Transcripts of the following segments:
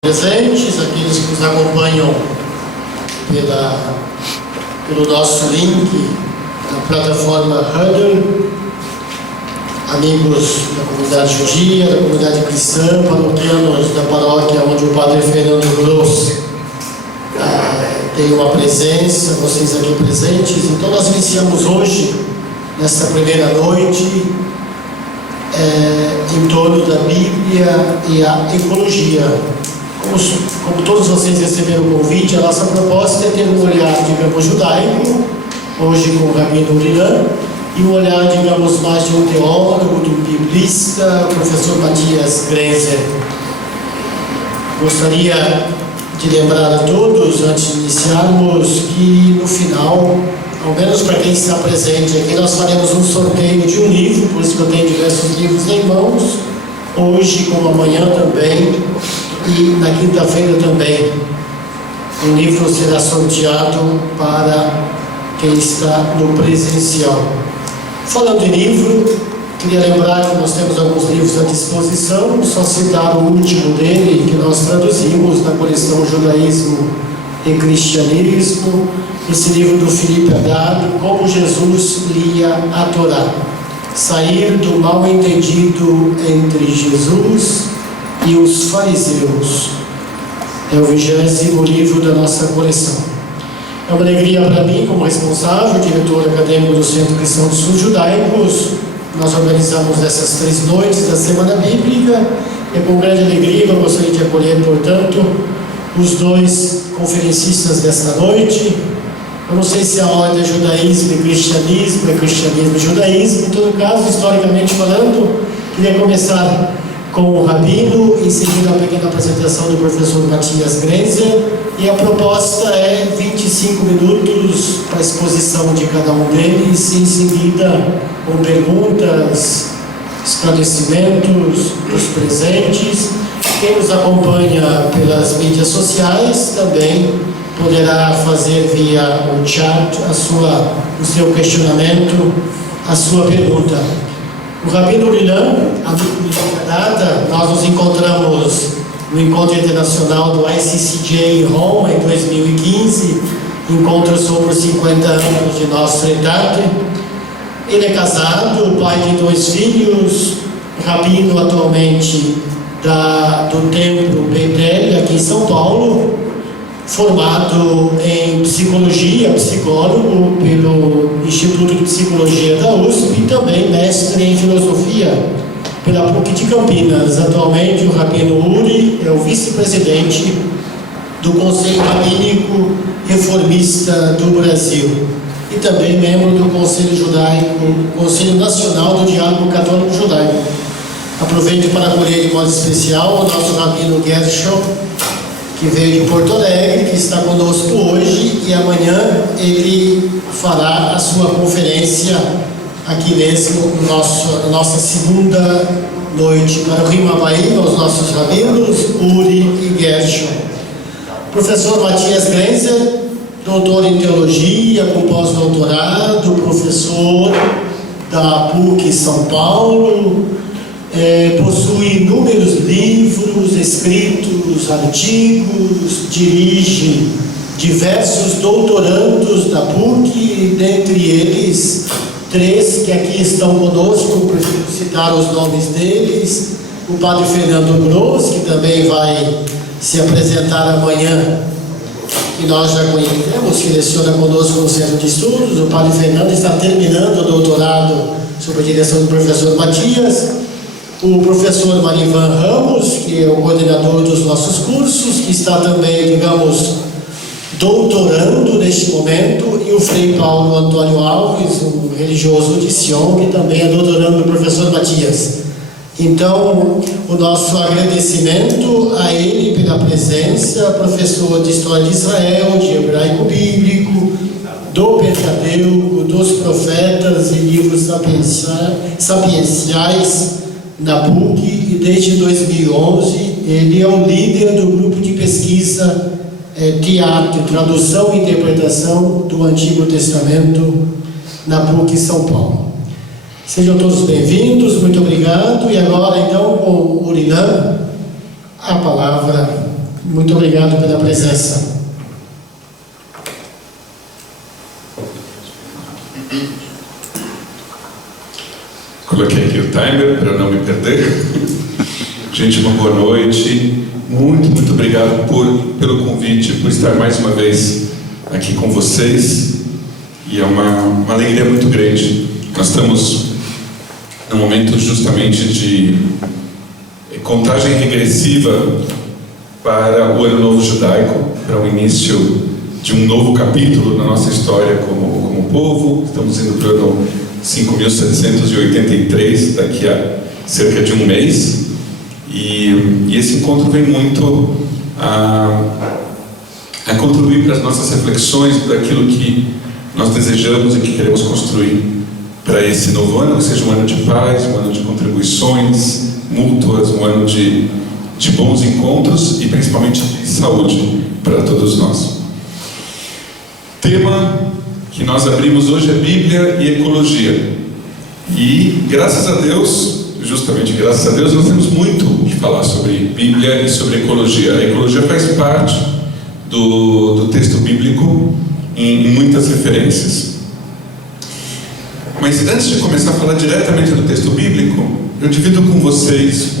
Presentes, aqueles que nos acompanham pelo nosso link na plataforma Huddle, amigos da comunidade judia, da comunidade cristã, paroquianos da paróquia onde o Padre Fernando Gross tem uma presença, vocês aqui presentes. Então nós iniciamos hoje, nesta primeira noite, em torno da Bíblia e a ecologia. Como todos vocês receberam o convite, a nossa proposta é ter um olhar, digamos, judaico, hoje com o Rabino Urilan, e um olhar, digamos, mais de um teólogo, de um biblista, o professor Matias Grenzer. Gostaria de lembrar a todos, antes de iniciarmos, que no final, ao menos para quem está presente aqui, nós faremos um sorteio de um livro, por isso que eu tenho diversos livros em mãos, hoje como amanhã também, e na quinta-feira também. O livro será sorteado para quem está no presencial. Falando em livro, queria lembrar que nós temos alguns livros à disposição, só citar o último dele, que nós traduzimos na coleção Judaísmo e Cristianismo, esse livro do Felipe Haddad, Como Jesus lia a Torá. Sair do mal-entendido entre Jesus e os fariseus. É o 20º livro da nossa coleção. É uma alegria para mim, como responsável, diretor acadêmico do Centro Cristão dos Estudos Judaicos. Nós organizamos essas 3 noites da Semana Bíblica. É com grande alegria que eu gostaria de acolher, portanto, os 2 conferencistas desta noite. Eu não sei se a ordem é judaísmo e cristianismo, é cristianismo e judaísmo. Em todo caso, historicamente falando, queria começar com o Rabino, em seguida uma pequena apresentação do professor Matias Grenzer, e a proposta é 25 minutos para a exposição de cada um deles, e em seguida com perguntas, esclarecimentos dos presentes. Quem nos acompanha pelas mídias sociais também poderá fazer via o chat o seu questionamento, a sua pergunta. O Rabino Urilan, amigo de longa data, nós nos encontramos no Encontro Internacional do ICCJ em Roma, em 2015, encontro sobre os 50 anos de nosso Tridade. Ele é casado, pai de 2 filhos, rabino atualmente do Templo Betel, aqui em São Paulo, formado em psicologia, psicólogo pelo Instituto de Psicologia da USP e também mestre em filosofia pela PUC de Campinas. Atualmente o Rabino Uri é o vice-presidente do Conselho Rabínico Reformista do Brasil e também membro do Conselho Judaico, Conselho Nacional do Diálogo Católico Judaico. Aproveito para acolher de modo especial o nosso Rabino Gershon, que veio de Porto Alegre, que está conosco hoje, e amanhã ele fará a sua conferência aqui mesmo, na nossa segunda noite, para o Rio Havaí, aos nossos rabinos, Uri e Gershon. Professor Matias Grenzer, doutor em teologia, com pós-doutorado, professor da PUC São Paulo, possui inúmeros livros, escritos, artigos, dirige diversos doutorandos da PUC, dentre eles 3 que aqui estão conosco, prefiro citar os nomes deles: o Padre Fernando Gross, que também vai se apresentar amanhã, que nós já conhecemos, que leciona conosco no Centro de Estudos. O Padre Fernando está terminando o doutorado sob a direção do professor Matias. O professor Marivan Ramos, que é o coordenador dos nossos cursos, que está também, digamos, doutorando neste momento, e o Frei Paulo Antônio Alves, um religioso de Sion, que também é doutorando do professor Matias. Então, o nosso agradecimento a ele pela presença, professor de História de Israel, de Hebraico Bíblico, do Pentateuco, dos Profetas e livros sapienciais na PUC, e desde 2011 ele é o líder do grupo de pesquisa Teatro, Tradução e Interpretação do Antigo Testamento na PUC São Paulo. Sejam todos bem-vindos, muito obrigado. E agora então com o Urilan, a palavra Muito obrigado pela presença. Coloquei aqui o timer para não me perder. Gente, uma boa noite. Muito obrigado pelo convite, por estar mais uma vez aqui com vocês. E é uma alegria muito grande. Nós estamos num momento justamente de contagem regressiva para o Ano Novo Judaico, para o início de um novo capítulo na nossa história como povo. Estamos indo para o ano 5.783, daqui a cerca de um mês. E esse encontro vem muito a contribuir para as nossas reflexões daquilo que nós desejamos e que queremos construir para esse novo ano, que seja um ano de paz, um ano de contribuições mútuas, um ano de bons encontros e principalmente de saúde para todos nós. O tema que nós abrimos hoje é Bíblia e Ecologia. E graças a Deus, justamente graças a Deus, nós temos muito que falar sobre Bíblia e sobre ecologia. A ecologia faz parte do texto bíblico em muitas referências. Mas antes de começar a falar diretamente do texto bíblico, eu divido com vocês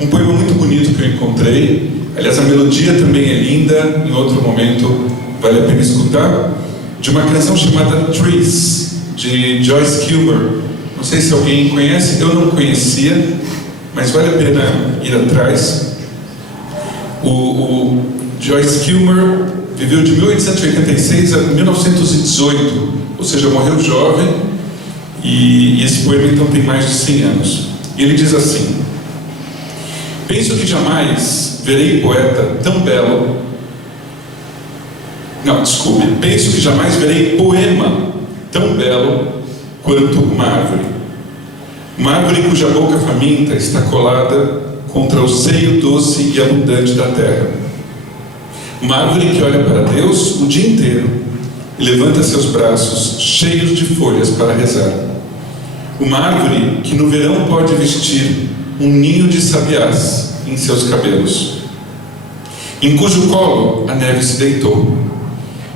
um poema muito bonito que eu encontrei. Aliás, a melodia também é linda, em outro momento vale a pena escutar, de uma canção chamada Trees, de Joyce Kilmer. Não sei se alguém conhece, eu não conhecia, mas vale a pena ir atrás. O Joyce Kilmer viveu de 1886 a 1918, ou seja, morreu jovem, e esse poema então tem mais de 100 anos. E ele diz assim: penso que jamais verei poeta tão belo. Não, desculpe. Penso que jamais verei poema tão belo quanto uma árvore. Uma árvore cuja boca faminta está colada contra o seio doce e abundante da terra. Uma árvore que olha para Deus o dia inteiro e levanta seus braços cheios de folhas para rezar. Uma árvore que no verão pode vestir um ninho de sabiás em seus cabelos, em cujo colo a neve se deitou,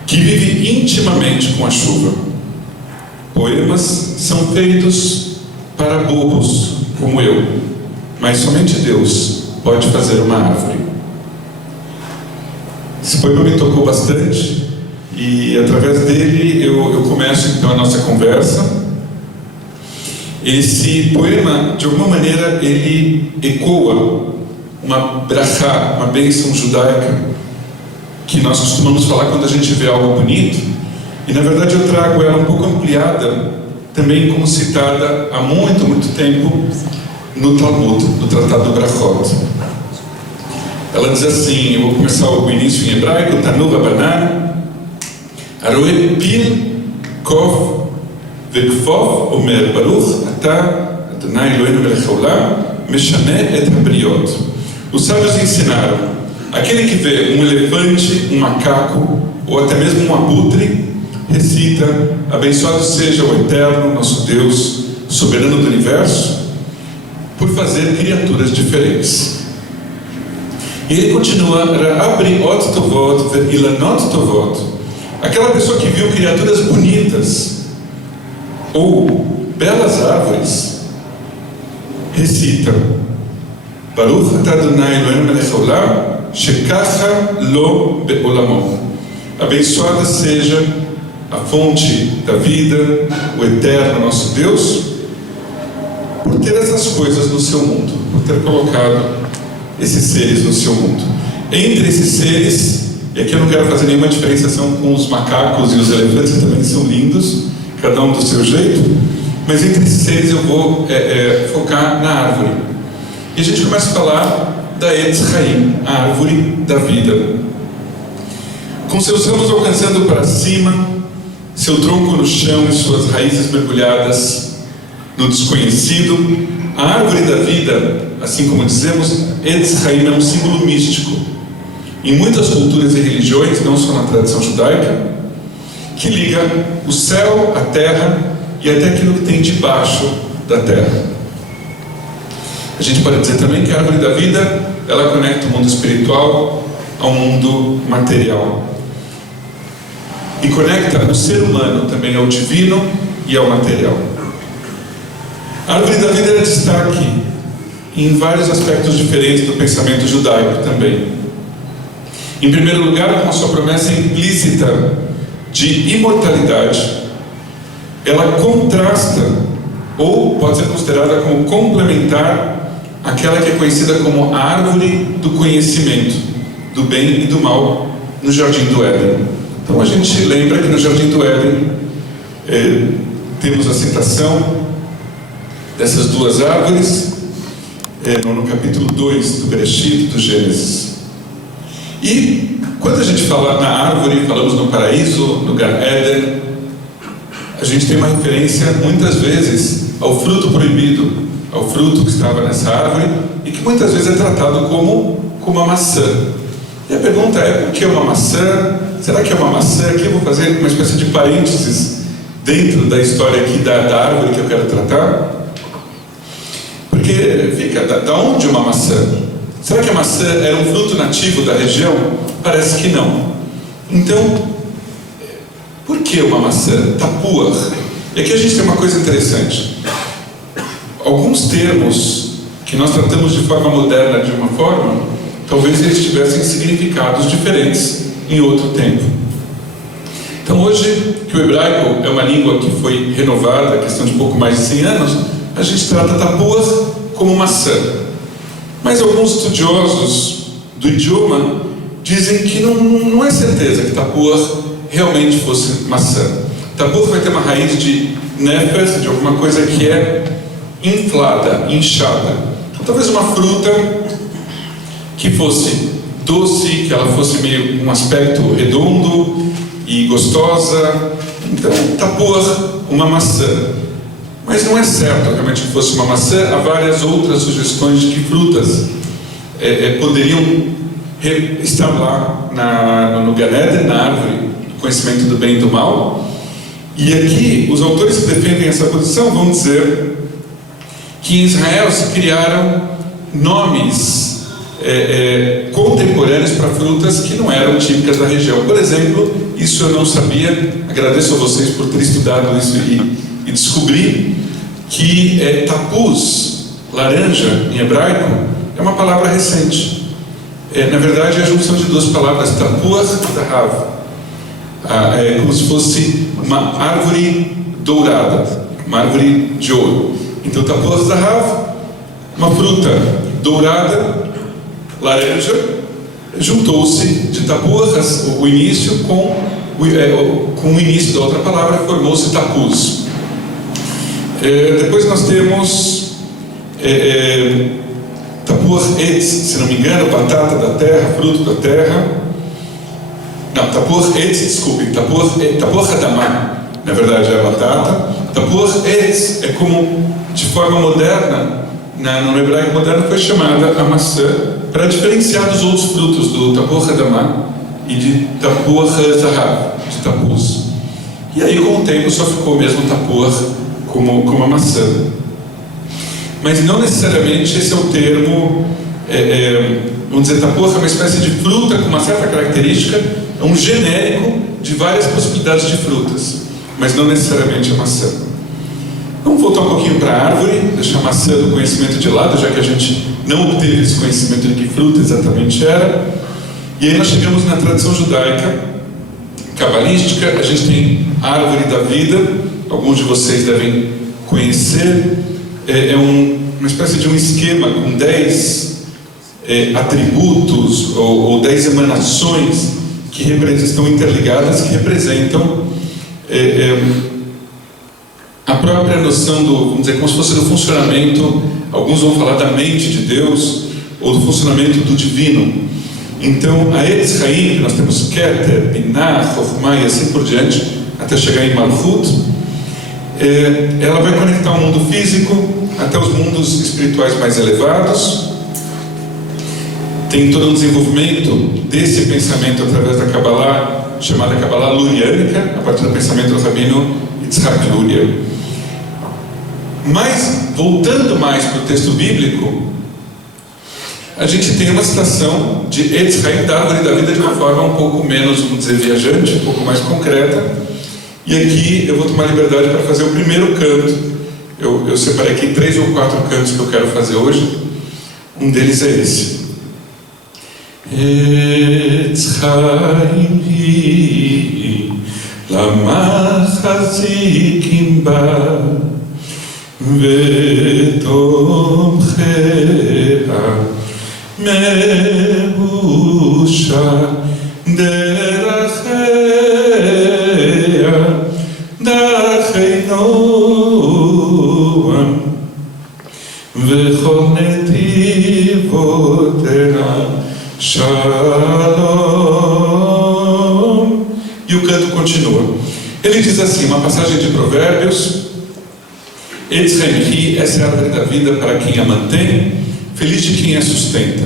que vive intimamente com a chuva. Poemas são feitos para bobos como eu, mas somente Deus pode fazer uma árvore. Esse poema me tocou bastante e através dele eu começo então a nossa conversa. Esse poema, de alguma maneira, ele ecoa uma brachá, uma bênção judaica, que nós costumamos falar quando a gente vê algo bonito, e na verdade eu trago ela um pouco ampliada, também como citada há muito tempo no Talmud, no Tratado do Brachot. Ela diz assim, eu vou começar o início em hebraico: Tanu Rabanan, Aroe Pil Kov Vekvov Omer Baruch Atah Adonai Eloheinu melech haolam Meshane et habriot. Os sábios ensinaram: aquele que vê um elefante, um macaco ou até mesmo um abutre, recita: abençoado seja o Eterno, nosso Deus, soberano do universo, por fazer criaturas diferentes. E ele continua: Ra'abri ot tovot ve'ilanot tovot. Aquela pessoa que viu criaturas bonitas ou belas árvores, recita: Baruch atah Adonai Eloheinu melech haolam shekacha lo be'olamo. Abençoada seja a fonte da vida, o Eterno nosso Deus, por ter essas coisas no seu mundo, por ter colocado esses seres no seu mundo. Entre esses seres, e aqui eu não quero fazer nenhuma diferenciação com os macacos e os elefantes, que também são lindos, cada um do seu jeito, mas entre esses seres eu vou focar na árvore. E a gente começa a falar da Etz Chaim, a árvore da vida. Com seus ramos alcançando para cima, seu tronco no chão e suas raízes mergulhadas no desconhecido, a árvore da vida, assim como dizemos, Etz Chaim é um símbolo místico. Em muitas culturas e religiões, não só na tradição judaica, que liga o céu, a terra e até aquilo que tem debaixo da terra. A gente pode dizer também que a árvore da vida ela conecta o mundo espiritual ao mundo material. E conecta o ser humano também ao divino e ao material. A árvore da vida era destaque em vários aspectos diferentes do pensamento judaico também. Em primeiro lugar, com a sua promessa implícita de imortalidade, ela contrasta, ou pode ser considerada como complementar, aquela que é conhecida como a árvore do conhecimento, do bem e do mal, no Jardim do Éden. Então a gente lembra que no Jardim do Éden temos a citação dessas duas árvores no capítulo 2 do Bereshit, do Gênesis. E quando a gente fala na árvore, falamos no paraíso, no Gan Eden, a gente tem uma referência muitas vezes ao fruto proibido, ao fruto que estava nessa árvore e que muitas vezes é tratado como uma maçã. E a pergunta é: por que uma maçã? Será que é uma maçã? Aqui eu vou fazer uma espécie de parênteses dentro da história aqui da árvore que eu quero tratar, porque fica, da onde uma maçã? Será que a maçã era um fruto nativo da região? Parece que não. Então, por que uma maçã? Tapuar. E aqui a gente tem uma coisa interessante. Alguns termos que nós tratamos de forma moderna de uma forma, talvez eles tivessem significados diferentes em outro tempo. Então hoje, que o hebraico é uma língua que foi renovada, a questão de pouco mais de 100 anos, a gente trata tapuar como maçã. Mas alguns estudiosos do idioma dizem que não é certeza que tapuar realmente fosse maçã. Tapuar vai ter uma raiz de nefes, de alguma coisa que é inflada, inchada. Então, talvez uma fruta que fosse doce, que ela fosse meio um aspecto redondo e gostosa. Então, tapuar, uma maçã. Mas não é certo realmente que fosse uma maçã. Há várias outras sugestões de que frutas poderiam estar lá no Gan Eden, na árvore do conhecimento do bem e do mal. E aqui, os autores que defendem essa posição vão dizer que em Israel se criaram nomes contemporâneos para frutas que não eram típicas da região. Por exemplo, isso eu não sabia, agradeço a vocês por ter estudado isso e descobri que tapuz, laranja em hebraico, é uma palavra recente. Na verdade é a junção de duas palavras, tapuar e zahav. É como se fosse uma árvore dourada, uma árvore de ouro. Então tapuar zahav, uma fruta dourada, laranja, juntou-se de tapuar, o início com o início da outra palavra, formou-se tapuz. Depois nós temos tapuar etz, se não me engano, batata da terra, fruto da terra. Não, tapuar etz, desculpe, tapuar adamá, na verdade é a batata. Tapuar etz é como, de forma moderna, no hebraico moderno foi chamada a maçã, para diferenciar dos outros frutos do tapuar adamá e de tapuar zahav, de tapuz. E aí com o tempo só ficou mesmo tapuar como a maçã. Mas não necessariamente esse é o termo, vamos dizer, tapuar é uma espécie de fruta com uma certa característica, é um genérico de várias possibilidades de frutas, mas não necessariamente a maçã. Vamos voltar um pouquinho para a árvore, deixar a maçã do conhecimento de lado, já que a gente não obteve esse conhecimento de que fruta exatamente era. E aí nós chegamos na tradição judaica, cabalística. A gente tem a árvore da vida, alguns de vocês devem conhecer. Uma espécie de um esquema com 10 atributos ou 10 emanações que estão interligadas, que representam a própria noção do, vamos dizer, como se fosse do funcionamento. Alguns vão falar da mente de Deus ou do funcionamento do divino. Então a Etz Haim, que nós temos Keter, Binah, Chokhmah e assim por diante, até chegar em Malchut, ela vai conectar o mundo físico até os mundos espirituais mais elevados. Tem todo um desenvolvimento desse pensamento através da Kabbalah, chamada Kabbalah Luriânica, a partir do pensamento do Rabino Yitzhak Luria. Mas, voltando mais para o texto bíblico, a gente tem uma citação de Etz Chaim, da árvore da vida, de uma forma um pouco menos, vamos dizer, viajante, um pouco mais concreta. E aqui eu vou tomar liberdade para fazer o primeiro canto. Eu separei aqui 3 ou 4 cantos que eu quero fazer hoje. Um deles é esse. Etz Chaim hi lama chazikim ba vetomchea mehusha derachea dachei noam vechol netivotera shalom. E o canto continua. Ele diz assim, uma passagem de Provérbios: Etz Chaim hi, essa é a árvore da vida para quem a mantém, feliz de quem a sustenta.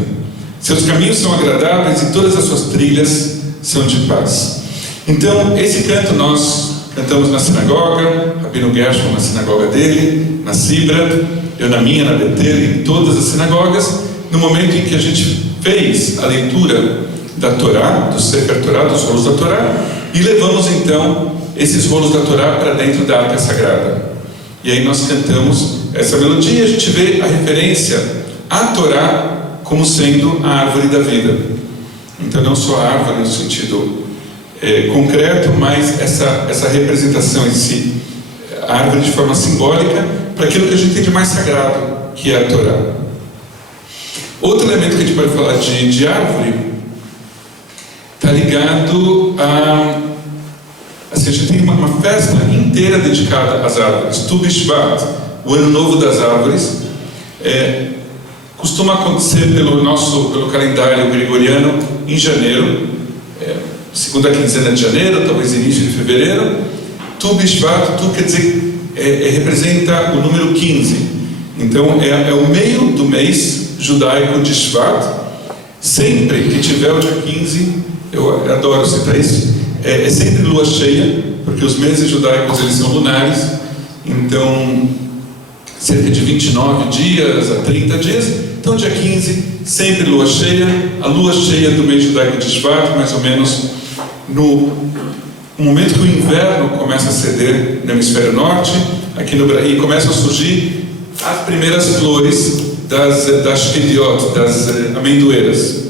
Seus caminhos são agradáveis e todas as suas trilhas são de paz. Então, esse canto nós cantamos na sinagoga, Rabino Gershon na sinagoga dele, na Sibra, eu na minha, na Betel, em todas as sinagogas, no momento em que a gente fez a leitura da Torá, do Sefer Torá, dos rolos da Torá, e levamos então esses rolos da Torá para dentro da Arca Sagrada. E aí nós cantamos essa melodia e a gente vê a referência à Torá como sendo a árvore da vida. Então não só a árvore no sentido concreto, mas essa representação em si, a árvore de forma simbólica, para aquilo que a gente tem de mais sagrado, que é a Torá. Outro elemento que a gente pode falar de árvore está ligado a... Assim, a gente tem uma festa inteira dedicada às árvores. Tu Bishvat, o ano novo das árvores, costuma acontecer pelo calendário gregoriano em janeiro, segunda quinzena de janeiro, talvez início de fevereiro. Tu Bishvat, tu quer dizer, representa o número 15. Então é o meio do mês judaico de Shvat. Sempre que tiver o dia 15, eu adoro citar isso, é sempre lua cheia, porque os meses judaicos eles são lunares. Então cerca de 29 dias a 30 dias. Então dia 15, sempre lua cheia, a lua cheia do mês judaico de Shvat, mais ou menos no momento que o inverno começa a ceder no hemisfério norte, aqui no Brasil, e começam a surgir as primeiras flores das shkediot, das amendoeiras.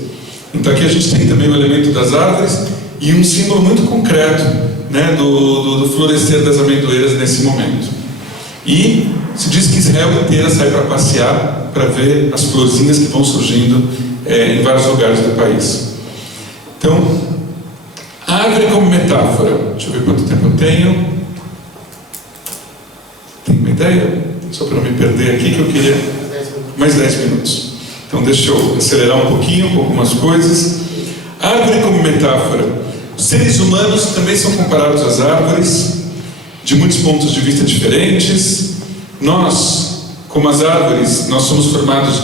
Então aqui a gente tem também o elemento das árvores e um símbolo muito concreto, né, do florescer das amendoeiras nesse momento. E se diz que Israel inteira sai para passear, para ver as florzinhas que vão surgindo em vários lugares do país. Então, a árvore como metáfora. Deixa eu ver quanto tempo eu tenho. Tem uma ideia? Só para não me perder aqui, que eu queria mais 10 minutos. Então deixa eu acelerar um pouquinho algumas coisas. A árvore como metáfora. Os seres humanos também são comparados às árvores, de muitos pontos de vista diferentes. Nós, como as árvores, nós somos formados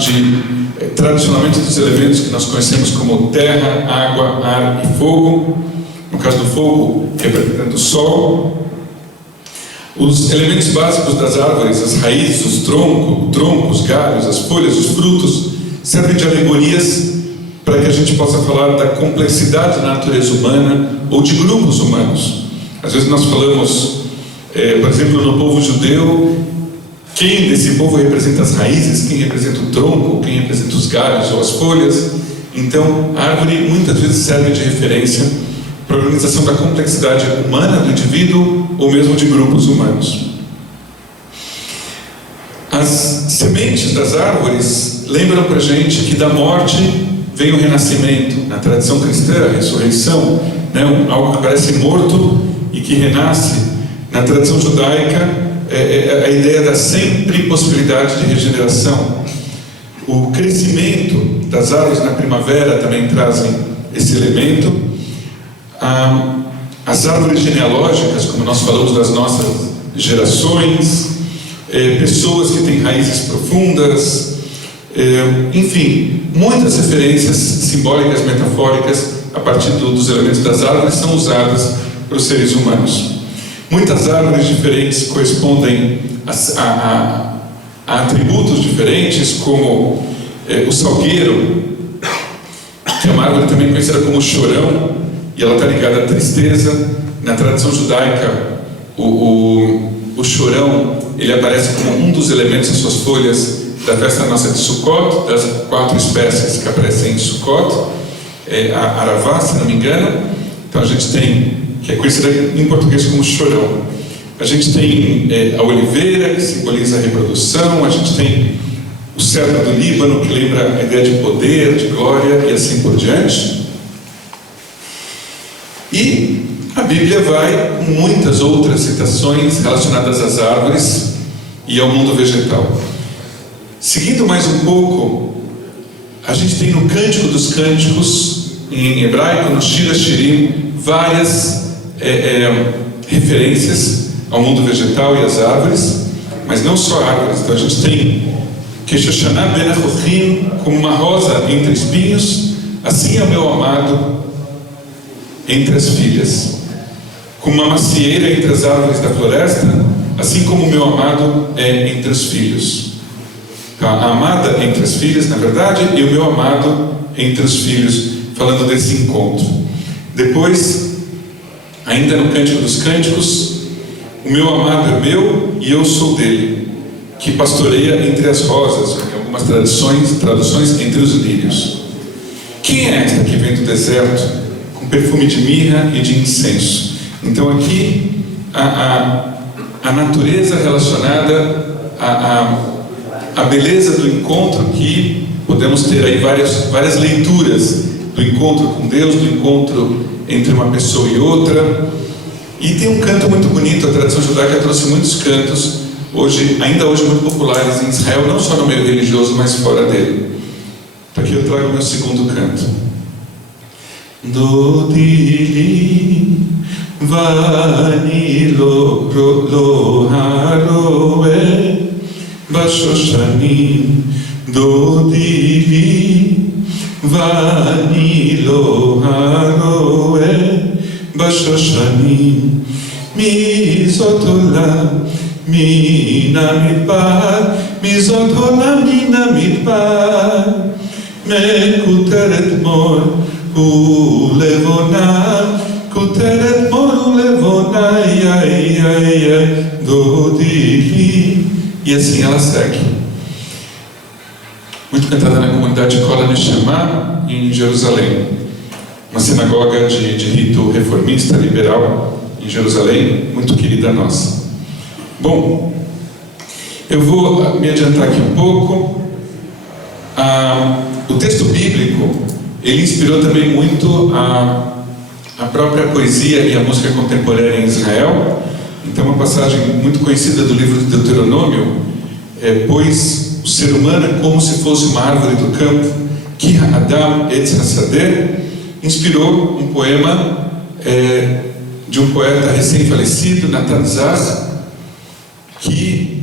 tradicionalmente dos elementos que nós conhecemos como terra, água, ar e fogo. No caso do fogo, representando o sol. Os elementos básicos das árvores, as raízes, os troncos, os galhos, as folhas, os frutos, servem de alegorias para que a gente possa falar da complexidade da natureza humana ou de grupos humanos. Às vezes nós falamos, por exemplo, no povo judeu, quem desse povo representa as raízes, quem representa o tronco, quem representa os galhos ou as folhas. Então, a árvore muitas vezes serve de referência para a organização da complexidade humana do indivíduo ou mesmo de grupos humanos. As sementes das árvores lembram para a gente que da morte vem o renascimento. Na tradição cristã, a ressurreição, né, algo que parece morto e que renasce. Na tradição judaica, a ideia da sempre possibilidade de regeneração. O crescimento das árvores na primavera também trazem esse elemento. As árvores genealógicas, como nós falamos das nossas gerações, pessoas que têm raízes profundas, enfim, muitas referências simbólicas, metafóricas, a partir dos elementos das árvores, são usadas para os seres humanos. Muitas árvores diferentes correspondem a atributos diferentes, como O salgueiro, que é uma árvore também conhecida como chorão, e ela está ligada à tristeza. Na tradição judaica, o chorão, ele aparece como um dos elementos das suas folhas da festa nossa de Sukkot, das 4 espécies que aparecem em Sukkot, a aravá, se não me engano. Então a gente tem, que é conhecida em português como chorão. A gente tem a oliveira, que simboliza a reprodução. A gente tem o cedro do Líbano, que lembra a ideia de poder, de glória e assim por diante. E a Bíblia vai com muitas outras citações relacionadas às árvores e ao mundo vegetal. Seguindo mais um pouco, a gente tem no Cântico dos Cânticos, em hebraico, no Shir HaShirim, várias referências ao mundo vegetal e às árvores, mas não só árvores. Então a gente tem que Shoshaná ben Achochim, como uma rosa entre espinhos, assim é o meu amado entre as filhas. Como uma macieira entre as árvores da floresta, assim como o meu amado é entre os filhos. Então, a amada entre as filhas, na verdade, e o meu amado entre os filhos, falando desse encontro. Depois, ainda no Cântico dos Cânticos, o meu amado é meu e eu sou dele, que pastoreia entre as rosas, em algumas traduções entre os lírios. Quem é esta que vem do deserto, com perfume de mirra e de incenso? Então aqui, a natureza relacionada à beleza do encontro, que podemos ter aí várias leituras do encontro com Deus, do encontro entre uma pessoa e outra. E tem um canto muito bonito, a tradição judaica trouxe muitos cantos, ainda hoje muito populares em Israel, não só no meio religioso, mas fora dele. Então aqui eu trago o meu segundo canto. Dodi vani lo haroe bashoshanim, dodi vani lo haroe bashoshanim, mizot olam מן המדבר, מזאת עולם מן המדבר, מכותרת מור ולבונה, כותרת מור ולבונה, דודי לי. E assim ela segue. Muito cantada na comunidade Kol HaNeshama, em Jerusalém, uma sinagoga de rito reformista, liberal, em Jerusalém, muito querida nossa. Bom, eu vou me adiantar aqui um pouco. O texto bíblico, ele inspirou também muito a própria poesia e a música contemporânea em Israel. Então, uma passagem muito conhecida do livro de Deuteronômio, pois o ser humano é como se fosse uma árvore do campo, Ki Ha'adam Etz HaSadeh, inspirou um poema de um poeta recém-falecido, Natan Zah, que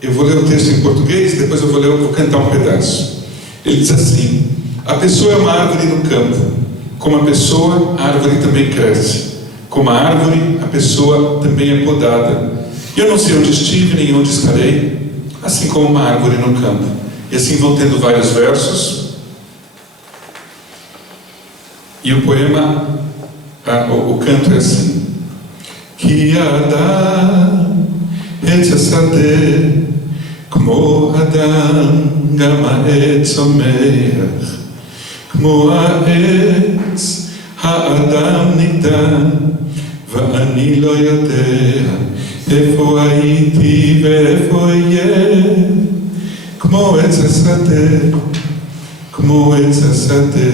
eu vou ler o texto em português, depois eu vou cantar um pedaço. Ele diz assim: a pessoa é uma árvore no campo, como a pessoa, a árvore também cresce, como a árvore, a pessoa também é podada. Eu não sei onde estive, nem onde estarei, assim como uma árvore no campo. E assim vão tendo vários versos, e o poema, o canto é assim: Ki Adam עץ השדה, כמו אדם, גם העץ צומח, כמו העץ, האדם ניתן, ואני לא יודע איפה הייתי ואיפה אהיה, כמו עץ השדה, כמו עץ השדה.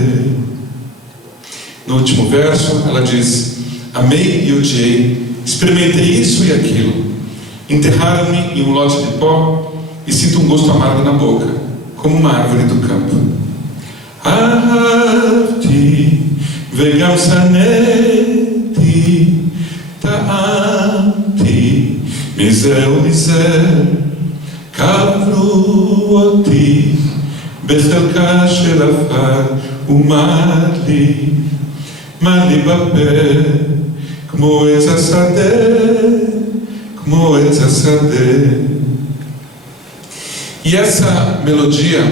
No último verso, ela diz: amei e odiei, experimentei isso e aquilo. Enterraram-me em um lote de pó e sinto um gosto amargo na boca, como uma árvore do campo. Ahavti vegam saneti ta'amti mizeu mizeu kavru oti בחלקה של עפר ומר לי בפה כמו עץ השדה, como essa sade. E essa melodia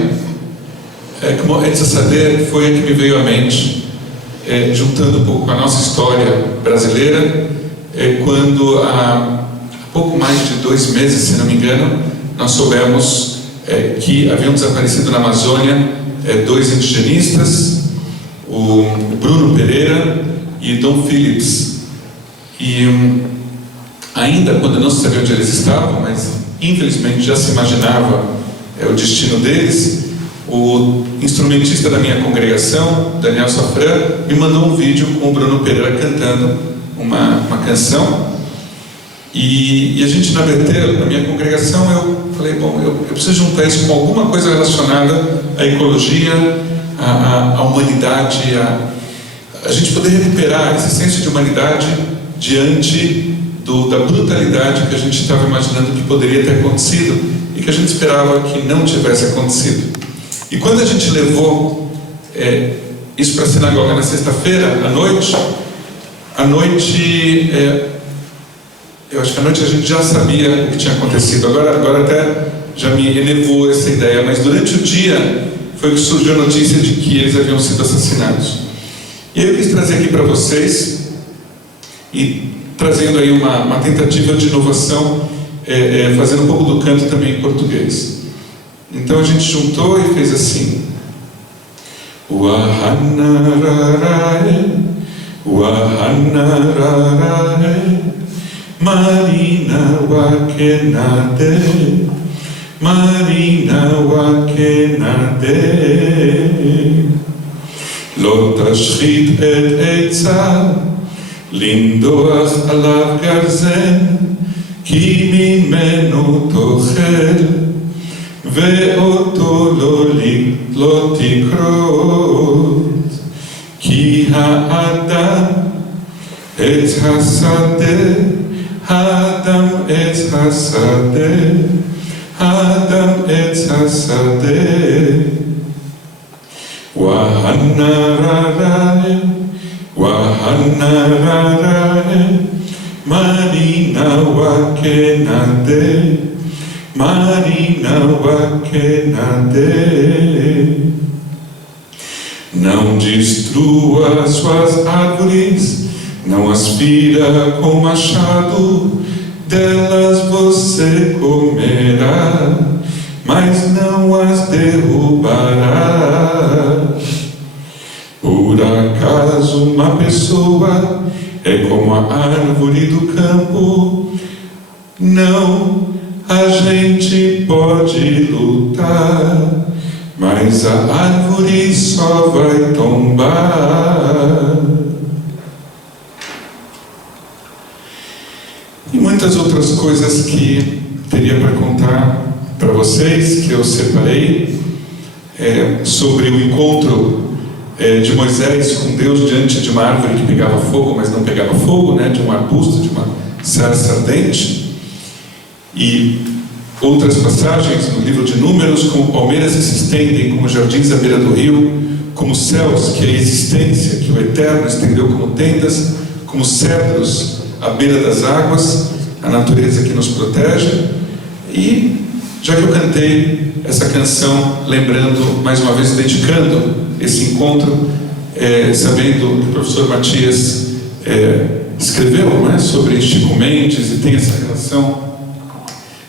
como Etza Sader foi a que me veio à mente, juntando um pouco com a nossa história brasileira, quando há pouco mais de 2 meses, se não me engano, nós soubemos que haviam desaparecido na Amazônia 2 indigenistas, o Bruno Pereira e Dom Phillips. E ainda quando não se sabia onde eles estavam, mas infelizmente já se imaginava o destino deles, o instrumentista da minha congregação, Daniel Safran, me mandou um vídeo com o Bruno Pereira cantando uma canção. E a gente, na Betel, na minha congregação, eu falei, bom, eu preciso juntar isso com alguma coisa relacionada à ecologia, à humanidade, a gente poder recuperar esse senso de humanidade diante da brutalidade que a gente estava imaginando que poderia ter acontecido e que a gente esperava que não tivesse acontecido. E quando a gente levou isso para a sinagoga na sexta-feira, à noite, eu acho que à noite a gente já sabia o que tinha acontecido. Agora até já me elevou essa ideia, mas durante o dia foi que surgiu a notícia de que eles haviam sido assassinados. E eu quis trazer aqui para vocês, e trazendo aí uma tentativa de inovação, fazendo um pouco do canto também em português. Então a gente juntou e fez assim: Wahanarae, Wahanarae, Marina Wakenade, Marina Wakenade, Lo tashchit et Etza, Lindoach alav garzen, Ki mimenu tochel, Ve'oto lo tikrot, Ki ha'adam etz hasadeh, Adam etz hasadeh, Adam etz hasadeh. Wahanarae, Wahanarae, Marina Wakenade, Marina Wakenade. Não destrua suas árvores, não as fira com machado, delas você comerá, mas não as derrubará. Por acaso uma pessoa é como a árvore do campo? Não, a gente pode lutar, mas a árvore só vai tombar. E muitas outras coisas que teria para contar para vocês, que eu separei, sobre o encontro de Moisés com Deus diante de uma árvore que pegava fogo, mas não pegava fogo, de um arbusto, de uma sarça ardente. E outras passagens no livro de Números, como palmeiras que se estendem, como jardins à beira do rio, como céus, que é a existência, que o Eterno estendeu como tendas, como cedros à beira das águas, a natureza que nos protege. E já que eu cantei essa canção, lembrando, mais uma vez, dedicando esse encontro, sabendo que o professor Matias escreveu sobre Chico Mendes e tem essa relação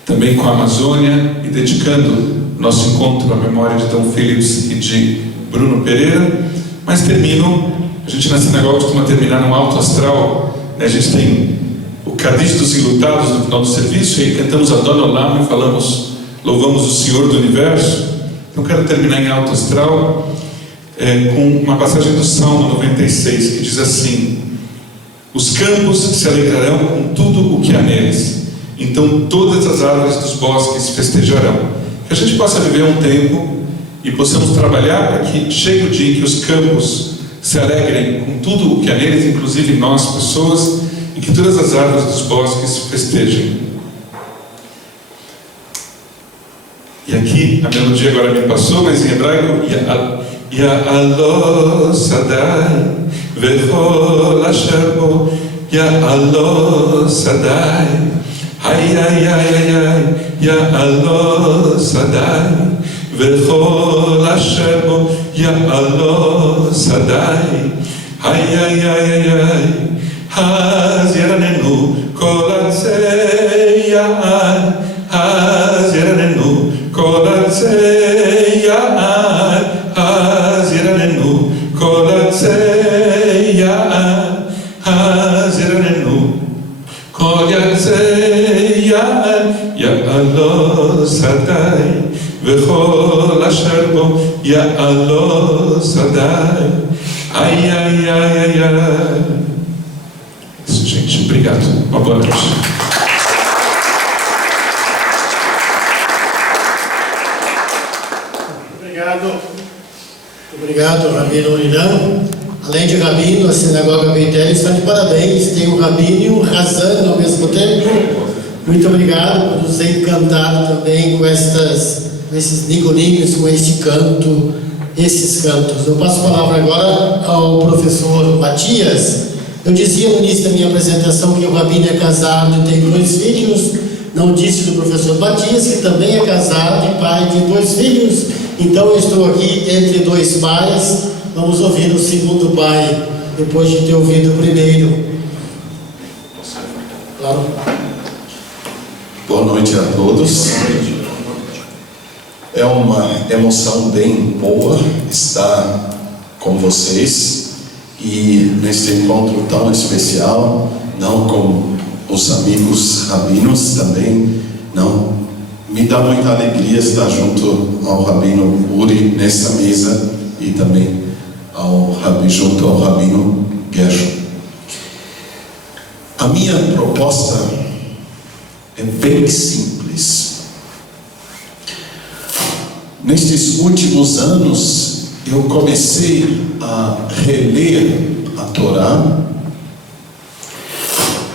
também com a Amazônia, e dedicando nosso encontro à memória de Dom Phillips e de Bruno Pereira. Mas termino, a gente na sinagoga costuma terminar num alto astral, a gente tem o Kadish dos Enlutados no final do serviço, e aí cantamos a Dona Olam e falamos, louvamos o Senhor do Universo. Então quero terminar em alto astral com uma passagem do Salmo 96, que diz assim: os campos se alegrarão com tudo o que há neles, então todas as árvores dos bosques festejarão. Que a gente possa viver um tempo e possamos trabalhar para que chegue o dia em que os campos se alegrem com tudo o que há neles, inclusive nós, pessoas, e que todas as árvores dos bosques festejem. E aqui a melodia agora me passou, mas em hebraico, Ya'alo Sadai Vechol Asher Bo, Ya'alo Sadai, Ay ay ay ay ay, Ya'alo Sadai וכל אשר בו יעלו שדי. היי היי היי היי, אז ירננו כל ארצי יעד, אז ירננו כל ארצי יעד, אז ירננו כל ארצי יעד, אז ירננו כל ארצי יעד, יעלו שדי, וכל אשר בו יעלו שדי. Ai, ai, ai, ai, ai. Isso, gente, obrigado. Uma boa noite. Obrigado, Rabino Unidão. Além de Rabino, a Sinagoga Beitel está de parabéns. Tem um Rabino e um Razan ao mesmo tempo. Muito obrigado por nos encantar também com esses nigoninhos, com este canto, esses cantos. Eu passo a palavra agora ao professor Matias. Eu dizia no início da minha apresentação que o Rabino é casado e tem 2 filhos. Não disse do professor Matias, que também é casado e pai de 2 filhos. Então eu estou aqui entre 2 pais. Vamos ouvir o segundo pai, depois de ter ouvido o primeiro. Claro. Boa noite a todos. É uma emoção bem boa estar com vocês e neste encontro tão especial, não com os amigos rabinos também, não. Me dá muita alegria estar junto ao Rabino Uri nessa mesa e também junto ao Rabino Gershon. A minha proposta é bem simples. Nestes últimos anos, eu comecei a reler a Torá,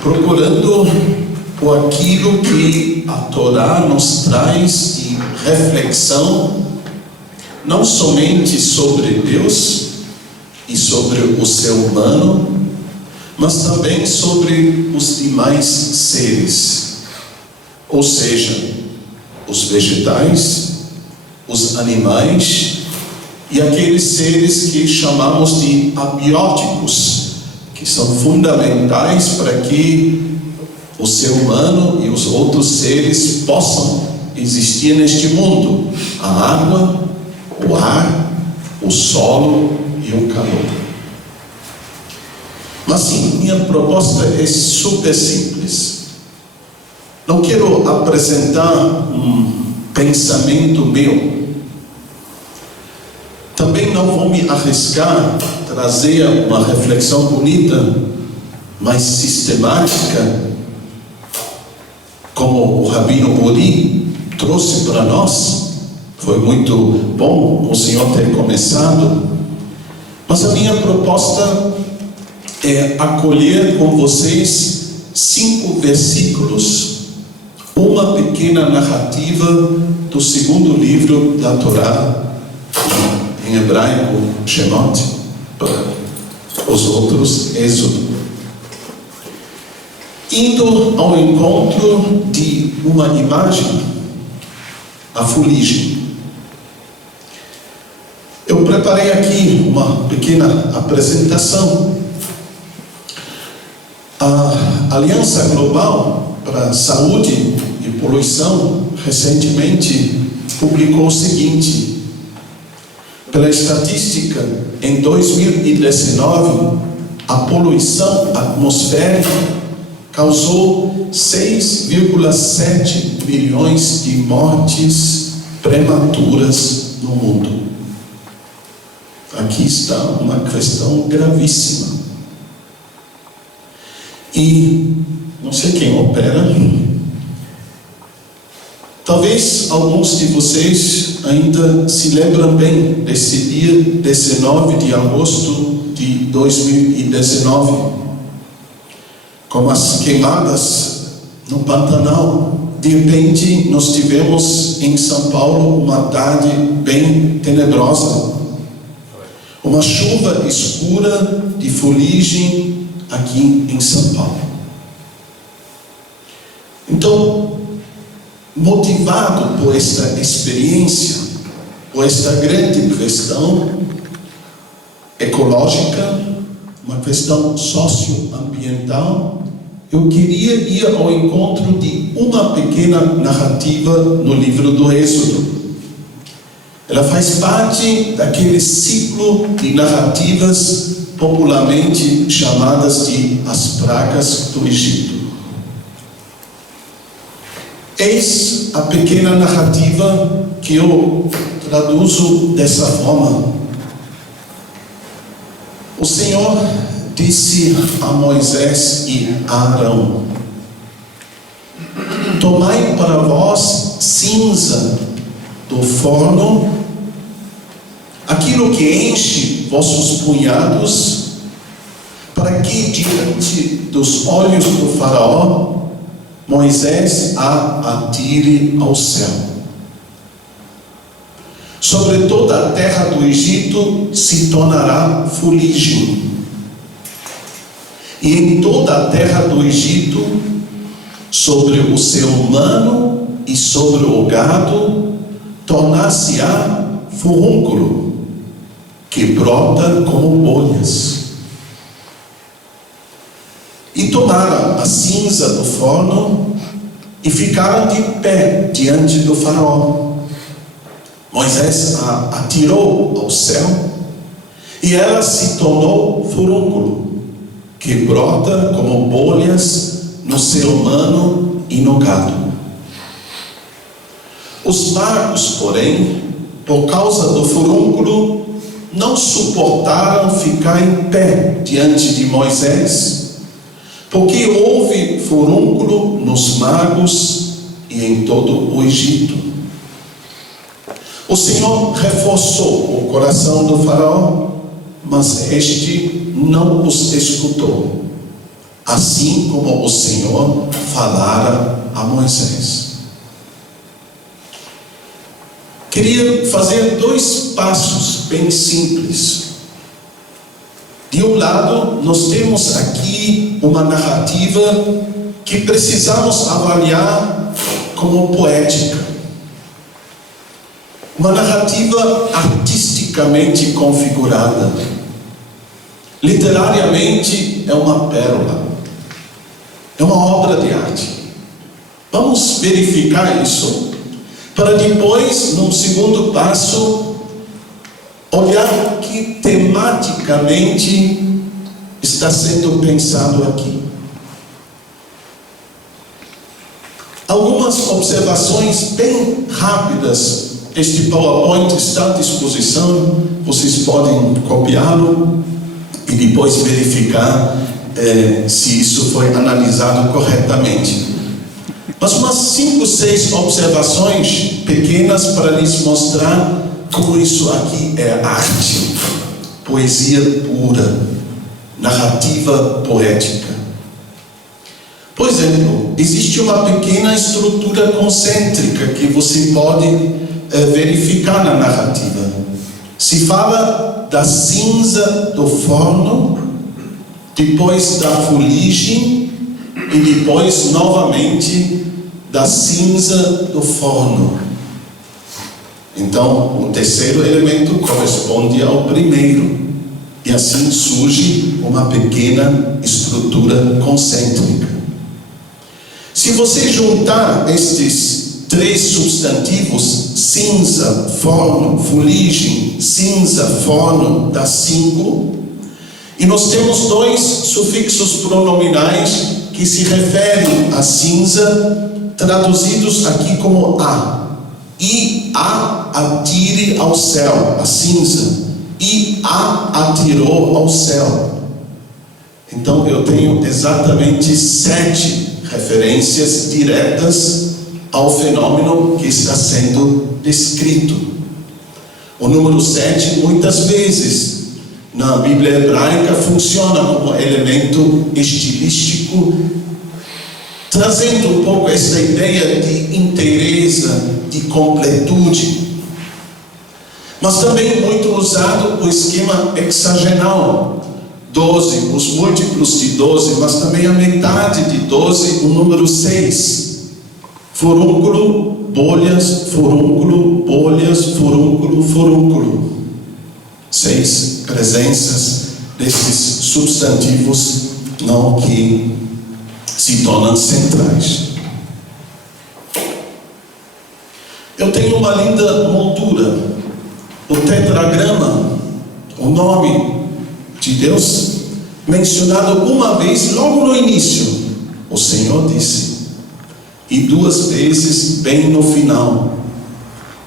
procurando por aquilo que a Torá nos traz de reflexão, não somente sobre Deus e sobre o ser humano, mas também sobre os demais seres, ou seja, os vegetais, os animais e aqueles seres que chamamos de abióticos, que são fundamentais para que o ser humano e os outros seres possam existir neste mundo: a água, o ar, o solo e o calor. Mas sim, minha proposta é super simples. Não quero apresentar um pensamento meu. Também não vou me arriscar a trazer uma reflexão bonita, mas sistemática, como o Rabino Uri trouxe para nós. Foi muito bom o Senhor ter começado, mas a minha proposta é acolher com vocês 5 versículos, uma pequena narrativa do 2º livro da Torá, em hebraico Shemot, para os outros Êxodo, indo ao encontro de uma imagem, a fuligem. Eu preparei aqui uma pequena apresentação. A Aliança Global para a Saúde e Poluição recentemente publicou o seguinte: pela estatística, em 2019, a poluição atmosférica causou 6,7 milhões de mortes prematuras no mundo. Aqui está uma questão gravíssima. E não sei quem opera. Talvez alguns de vocês ainda se lembram bem desse dia 19 de agosto de 2019, com as queimadas no Pantanal. De repente nós tivemos em São Paulo uma tarde bem tenebrosa, uma chuva escura de fuligem aqui em São Paulo. Então, motivado por esta experiência, por esta grande questão ecológica, uma questão socioambiental, eu queria ir ao encontro de uma pequena narrativa no livro do Êxodo. Ela faz parte daquele ciclo de narrativas popularmente chamadas de as pragas do Egito. Eis a pequena narrativa que eu traduzo dessa forma. O Senhor disse a Moisés e a Arão: tomai para vós cinza do forno, aquilo que enche vossos punhados, para que diante dos olhos do faraó Moisés a atire ao céu. Sobre toda a terra do Egito se tornará fuligem, e em toda a terra do Egito, sobre o ser humano e sobre o gado, tornar-se-á furúnculo, que brota como bolhas. E tomaram a cinza do forno e ficaram de pé diante do faraó. Moisés a atirou ao céu, e ela se tornou furúnculo, que brota como bolhas no ser humano e no gado. Os magos, porém, por causa do furúnculo, não suportaram ficar em pé diante de Moisés, porque houve furúnculo nos magos e em todo o Egito. O Senhor reforçou o coração do faraó, mas este não os escutou, assim como o Senhor falara a Moisés. Queria fazer 2 passos bem simples. De um lado, nós temos aqui uma narrativa que precisamos avaliar como poética. Uma narrativa artisticamente configurada. Literariamente é uma pérola. É uma obra de arte. Vamos verificar isso, para depois, num segundo passo, olhar o que tematicamente está sendo pensado aqui. Algumas observações bem rápidas. Este PowerPoint está à disposição, vocês podem copiá-lo e depois verificar se isso foi analisado corretamente. Mas umas 5, 6 observações pequenas para lhes mostrar como isso aqui é arte, poesia pura, narrativa poética. Por exemplo, existe uma pequena estrutura concêntrica que você pode verificar na narrativa. Se fala da cinza do forno, depois da fuligem e depois novamente da cinza do forno. Então, o terceiro elemento corresponde ao primeiro, e assim surge uma pequena estrutura concêntrica. Se você juntar estes 3 substantivos, cinza, forno, fuligem, cinza, forno, dá 5, e nós temos 2 sufixos pronominais que se referem à cinza, traduzidos aqui como a. E a atire ao céu, a cinza. E a atirou ao céu. Então eu tenho exatamente 7 referências diretas ao fenômeno que está sendo descrito. O número 7 muitas vezes na Bíblia hebraica funciona como elemento estilístico, trazendo um pouco essa ideia de inteireza, de completude. Mas também muito usado o esquema hexagonal, 12, os múltiplos de 12, mas também a metade de 12, o número 6. Furúnculo, bolhas, furúnculo, bolhas, furúnculo, furúnculo. 6 presenças desses substantivos não que se tornam centrais. Eu tenho uma linda moldura, o tetragrama, o nome de Deus, mencionado uma vez logo no início. O Senhor disse, e 2 vezes bem no final.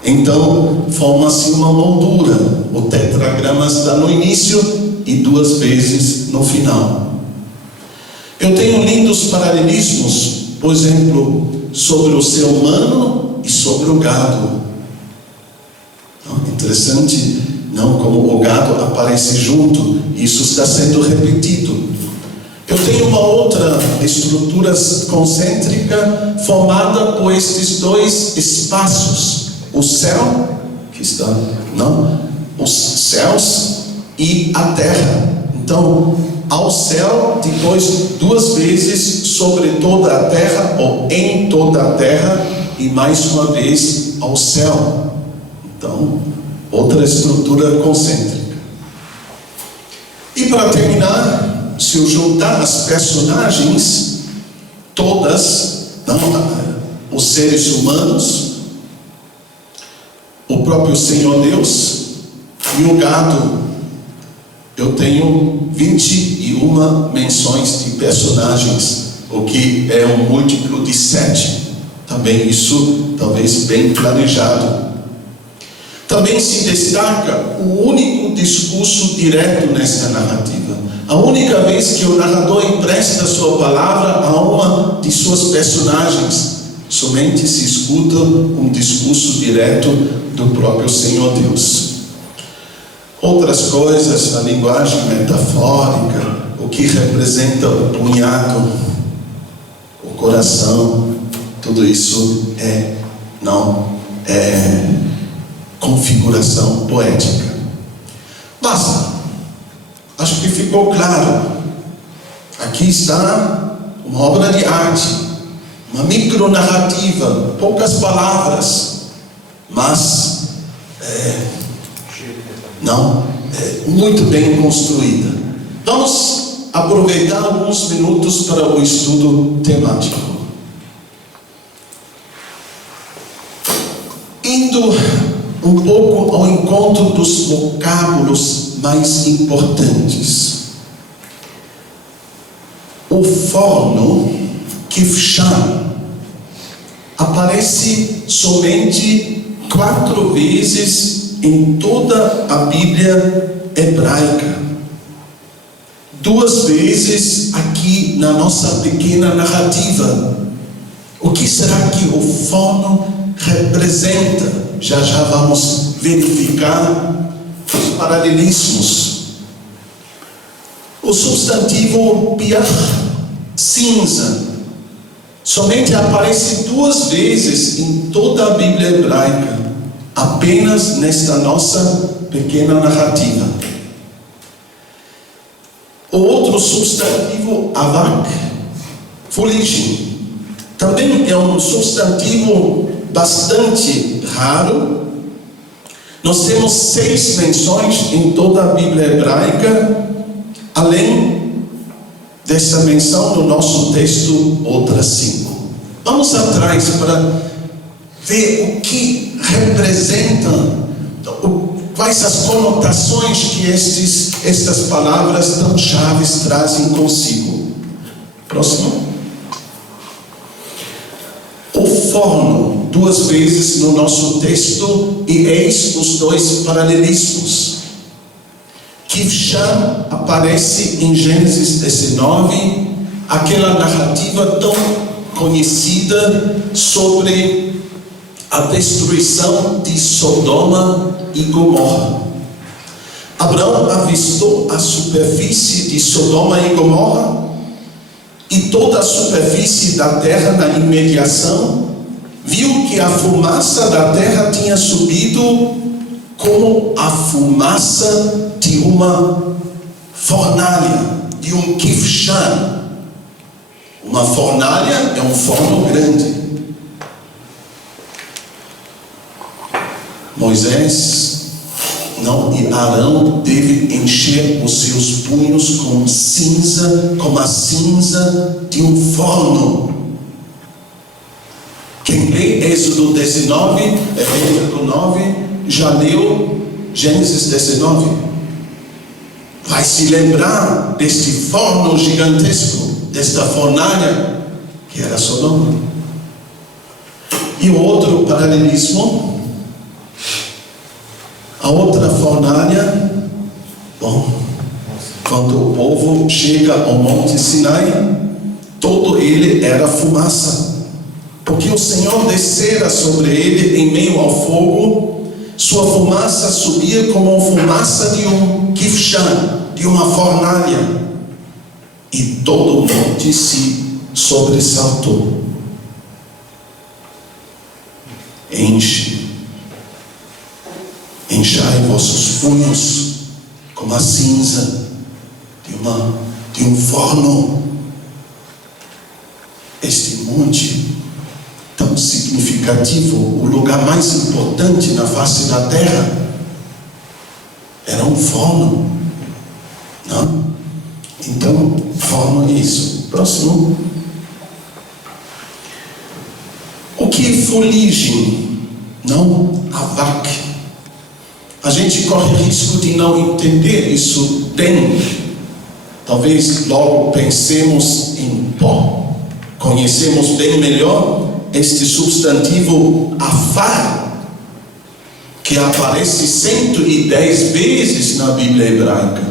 Então forma-se uma moldura. O tetragrama está no início e 2 vezes no final. Eu tenho lindos paralelismos, por exemplo, sobre o ser humano e sobre o gado. Interessante, não como o gado aparece junto, isso está sendo repetido. Eu tenho uma outra estrutura concêntrica formada por estes 2 espaços, o céu, que está, os céus e a terra. Então, ao céu, depois 2 vezes sobre toda a terra, ou em toda a terra, e mais uma vez ao céu. Então, outra estrutura concêntrica. E para terminar, se eu juntar as personagens, todas, os seres humanos, o próprio Senhor Deus e o gado, eu tenho 21 menções de personagens, o que é um múltiplo de 7. Também isso, talvez bem planejado. Também se destaca o único discurso direto nesta narrativa. A única vez que o narrador empresta sua palavra a uma de suas personagens, somente se escuta um discurso direto do próprio Senhor Deus. Outras coisas, a linguagem metafórica, o que representa o punhado, o coração, tudo isso é configuração poética. Basta. Acho que ficou claro. Aqui está uma obra de arte, uma micronarrativa, poucas palavras, mas muito bem construída. Vamos aproveitar alguns minutos para o estudo temático. Indo um pouco ao encontro dos vocábulos mais importantes. O forno, kivsham, aparece somente 4 vezes em toda a Bíblia hebraica. 2 vezes aqui na nossa pequena narrativa. O que será que o forno representa? Já vamos verificar os paralelismos. O substantivo piach, cinza, somente aparece 2 vezes em toda a Bíblia hebraica, apenas nesta nossa pequena narrativa. O outro substantivo, avak, fuligem, também é um substantivo bastante raro. Nós temos 6 menções em toda a Bíblia hebraica, além dessa menção no nosso texto, outras 5. Vamos atrás para ver o que representam, quais as conotações que estas palavras tão chaves trazem consigo. Próximo. O forno, 2 vezes no nosso texto, e eis os 2 paralelismos. Kivsham aparece em Gênesis 19, aquela narrativa tão conhecida sobre a destruição de Sodoma e Gomorra. Abraão avistou a superfície de Sodoma e Gomorra e toda a superfície da terra na imediação, viu que a fumaça da terra tinha subido como a fumaça de uma fornalha, de um kivsham. Uma fornalha é um forno grande. Moisés e Arão devem encher os seus punhos com cinza, como a cinza de um forno. Quem lê Êxodo 19, Êxodo 9, já leu Gênesis 19. Vai se lembrar deste forno gigantesco, desta fornalha que era Sodoma. E o outro paralelismo, a outra fornalha, quando o povo chega ao Monte Sinai, todo ele era fumaça, porque o Senhor descera sobre ele em meio ao fogo. Sua fumaça subia como a fumaça de um kifchã, de uma fornalha, e todo o monte se sobressaltou. Enchai vossos punhos como a cinza de um forno. Este monte tão significativo, o lugar mais importante na face da terra, era um forno, não? Então, forno é isso. Próximo. O que é fuligem? Não, avak. A gente corre risco de não entender isso bem. Talvez logo pensemos em pó. Conhecemos bem melhor este substantivo afar, que aparece 110 vezes na Bíblia hebraica.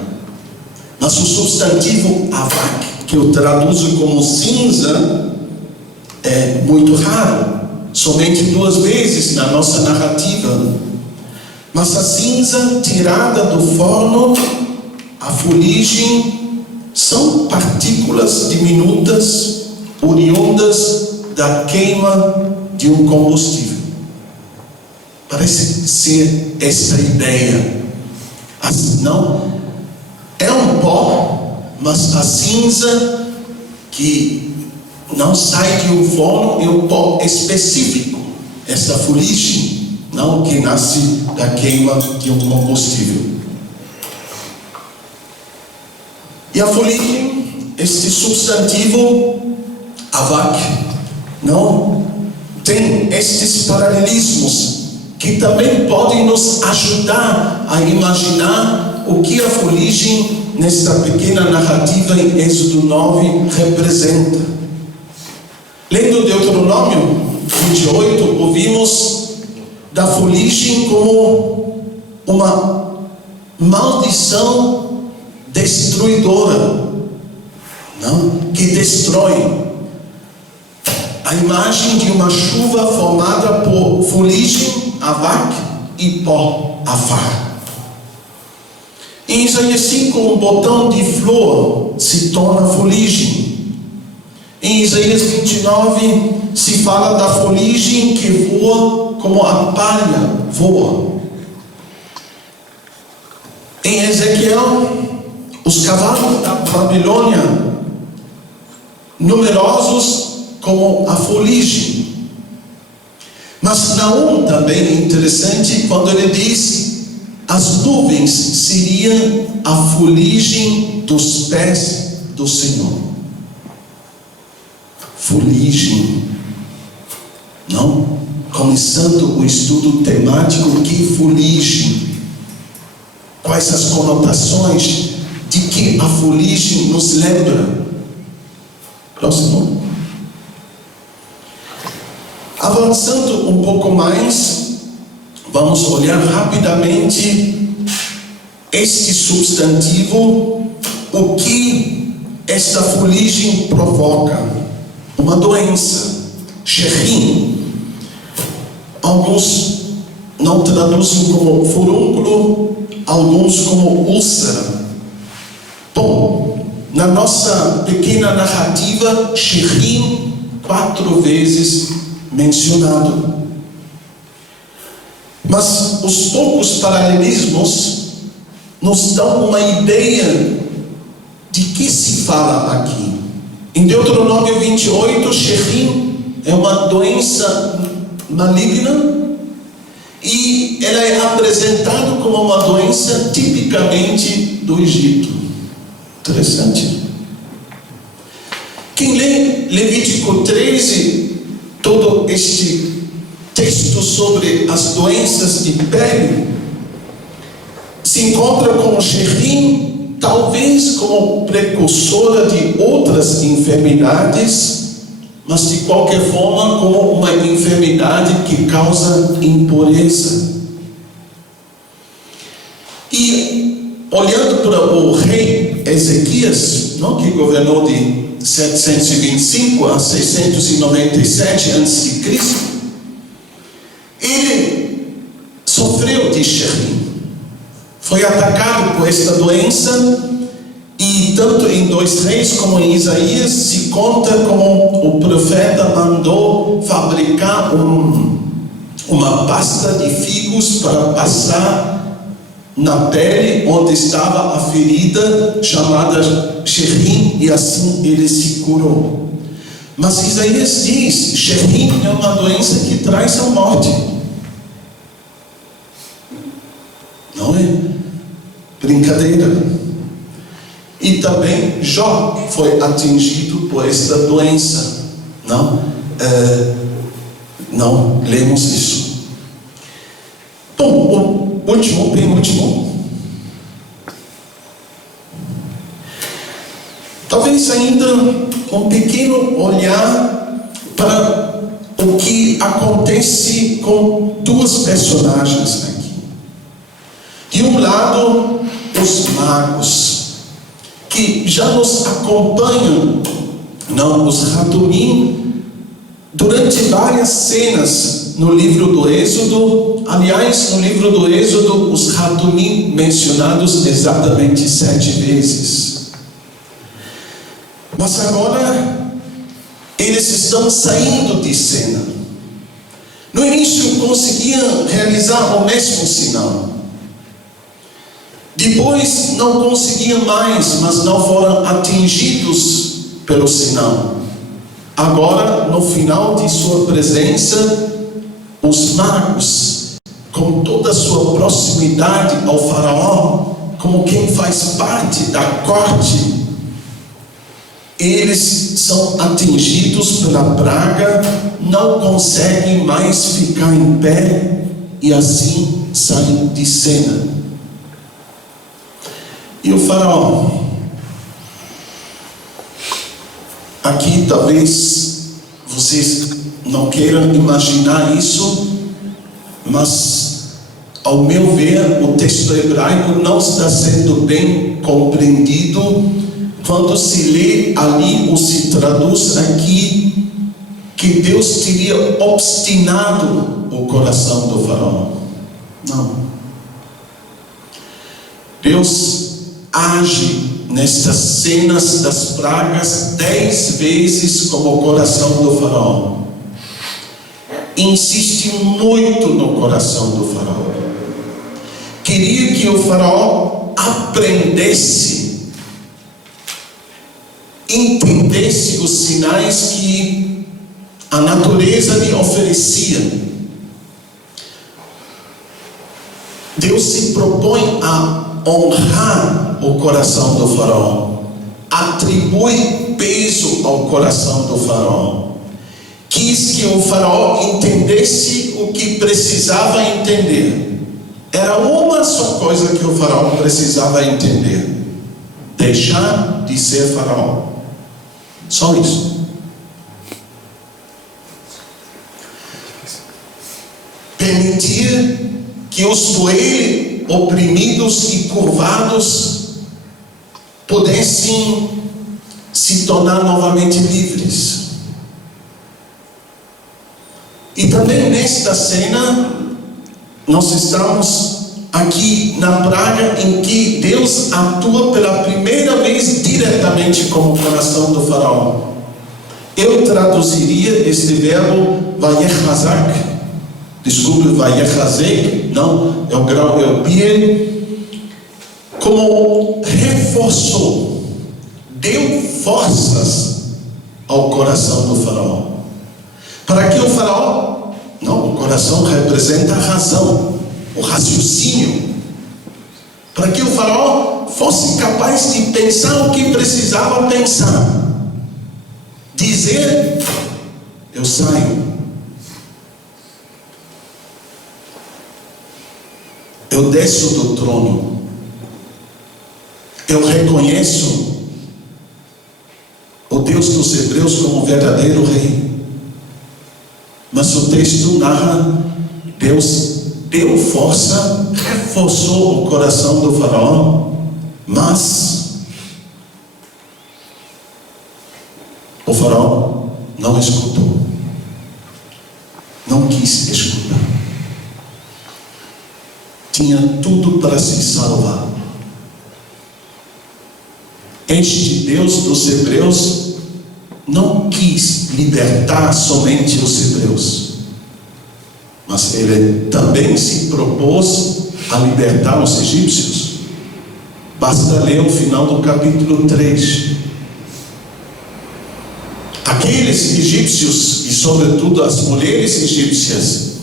Mas o substantivo avak, que eu traduzo como cinza, é muito raro. Somente 2 vezes na nossa narrativa. Mas a cinza tirada do forno, a fuligem, são partículas diminutas, oriundas da queima de um combustível. Parece ser esta ideia. Não é um pó, mas a cinza que não sai de um forno é um pó específico. Essa fuligem, não que nasce da queima de um combustível. E a fuligem, este substantivo avak, não tem estes paralelismos que também podem nos ajudar a imaginar o que a fuligem nesta pequena narrativa em Êxodo 9 representa. Lendo Deuteronômio 28, ouvimos da fuligem como uma maldição destruidora, não? Que destrói. A imagem de uma chuva formada por fuligem, avak, e pó, afar. Em Isaías 5, um botão de flor se torna fuligem. Em Isaías 29, se fala da fuligem que voa como a palha voa. Em Ezequiel, os cavalos da Babilônia, numerosos como a fuligem. Mas Naum também é interessante quando ele diz: as nuvens seriam a fuligem dos pés do Senhor. Fuligem, não? Começando o estudo temático, que fuligem? Quais as conotações de que a fuligem nos lembra? Próximo. Avançando um pouco mais, vamos olhar rapidamente este substantivo, o que esta fuligem provoca. Uma doença, Shechim. Alguns não traduzem como furúnculo, alguns como úlcera. Bom, na nossa pequena narrativa, Shechim 4 vezes mencionado. Mas os poucos paralelismos nos dão uma ideia de que se fala aqui. Em Deuteronômio 28, Shechim é uma doença maligna, E ela é apresentada como uma doença tipicamente do Egito. Interessante. Quem lê Levítico 13, todo este texto sobre as doenças de pele, se encontra com Sherim, talvez como precursora de outras enfermidades, mas de qualquer forma como uma enfermidade que causa impureza. E olhando para o rei Ezequias, não, que governou de 725 a 697 a.C., ele sofreu de Sherim. Foi atacado por esta doença, e tanto em 2 Reis como em Isaías se conta como o profeta mandou fabricar uma pasta de figos para passar na pele onde estava a ferida chamada Sherim, e assim ele se curou. Mas Isaías diz: Sherim é uma doença que traz a morte. Não é brincadeira. E também Jó foi atingido por esta doença. Não lemos isso. Bom, o penúltimo. Talvez ainda um pequeno olhar para o que acontece com 2 personagens aqui. De um lado, os magos, que já nos acompanham, os Hadumim, durante várias cenas no livro do Êxodo. Aliás, no livro do Êxodo, os Hadumim mencionados exatamente 7 vezes. Mas agora, eles estão saindo de cena. No início, conseguiam realizar o mesmo sinal. Depois não conseguiam mais, mas não foram atingidos pelo sinal. Agora, no final de sua presença, os magos, com toda a sua proximidade ao faraó, como quem faz parte da corte, eles são atingidos pela praga, não conseguem mais ficar em pé e assim saem de cena. E o faraó, aqui talvez vocês não queiram imaginar isso, mas ao meu ver o texto hebraico não está sendo bem compreendido quando se lê ali ou se traduz aqui que Deus teria obstinado o coração do faraó. Não. Deus age nestas cenas das pragas 10 vezes como o coração do faraó. Insiste muito no coração do faraó. Queria que o faraó aprendesse, entendesse os sinais que a natureza lhe oferecia. Deus se propõe a honrar o coração do faraó, atribui peso ao coração do faraó, quis que o faraó entendesse o que precisava entender. Era uma só coisa que o faraó precisava entender: deixar de ser faraó. Só isso. Permitir que os por ele oprimidos e curvados pudessem se tornar novamente livres. E também nesta cena nós estamos aqui na praga em que Deus atua pela primeira vez diretamente com o coração do faraó. Eu traduziria este verbo vayechazak, vayechazek, não, é o grau, é o pie, como reforçou, deu forças ao coração do faraó, para que o faraó, não, o coração representa a razão, o raciocínio, para que o faraó fosse capaz de pensar o que precisava pensar, dizer: eu saio, eu desço do trono, eu reconheço o Deus dos Hebreus como verdadeiro rei. Mas o texto narra: Deus deu força, reforçou o coração do faraó, mas o faraó não escutou, não quis escutar. Tinha tudo para se salvar. Este Deus dos Hebreus não quis libertar somente os hebreus, mas ele também se propôs a libertar os egípcios. Basta ler o final do capítulo 3. Aqueles egípcios, e sobretudo as mulheres egípcias,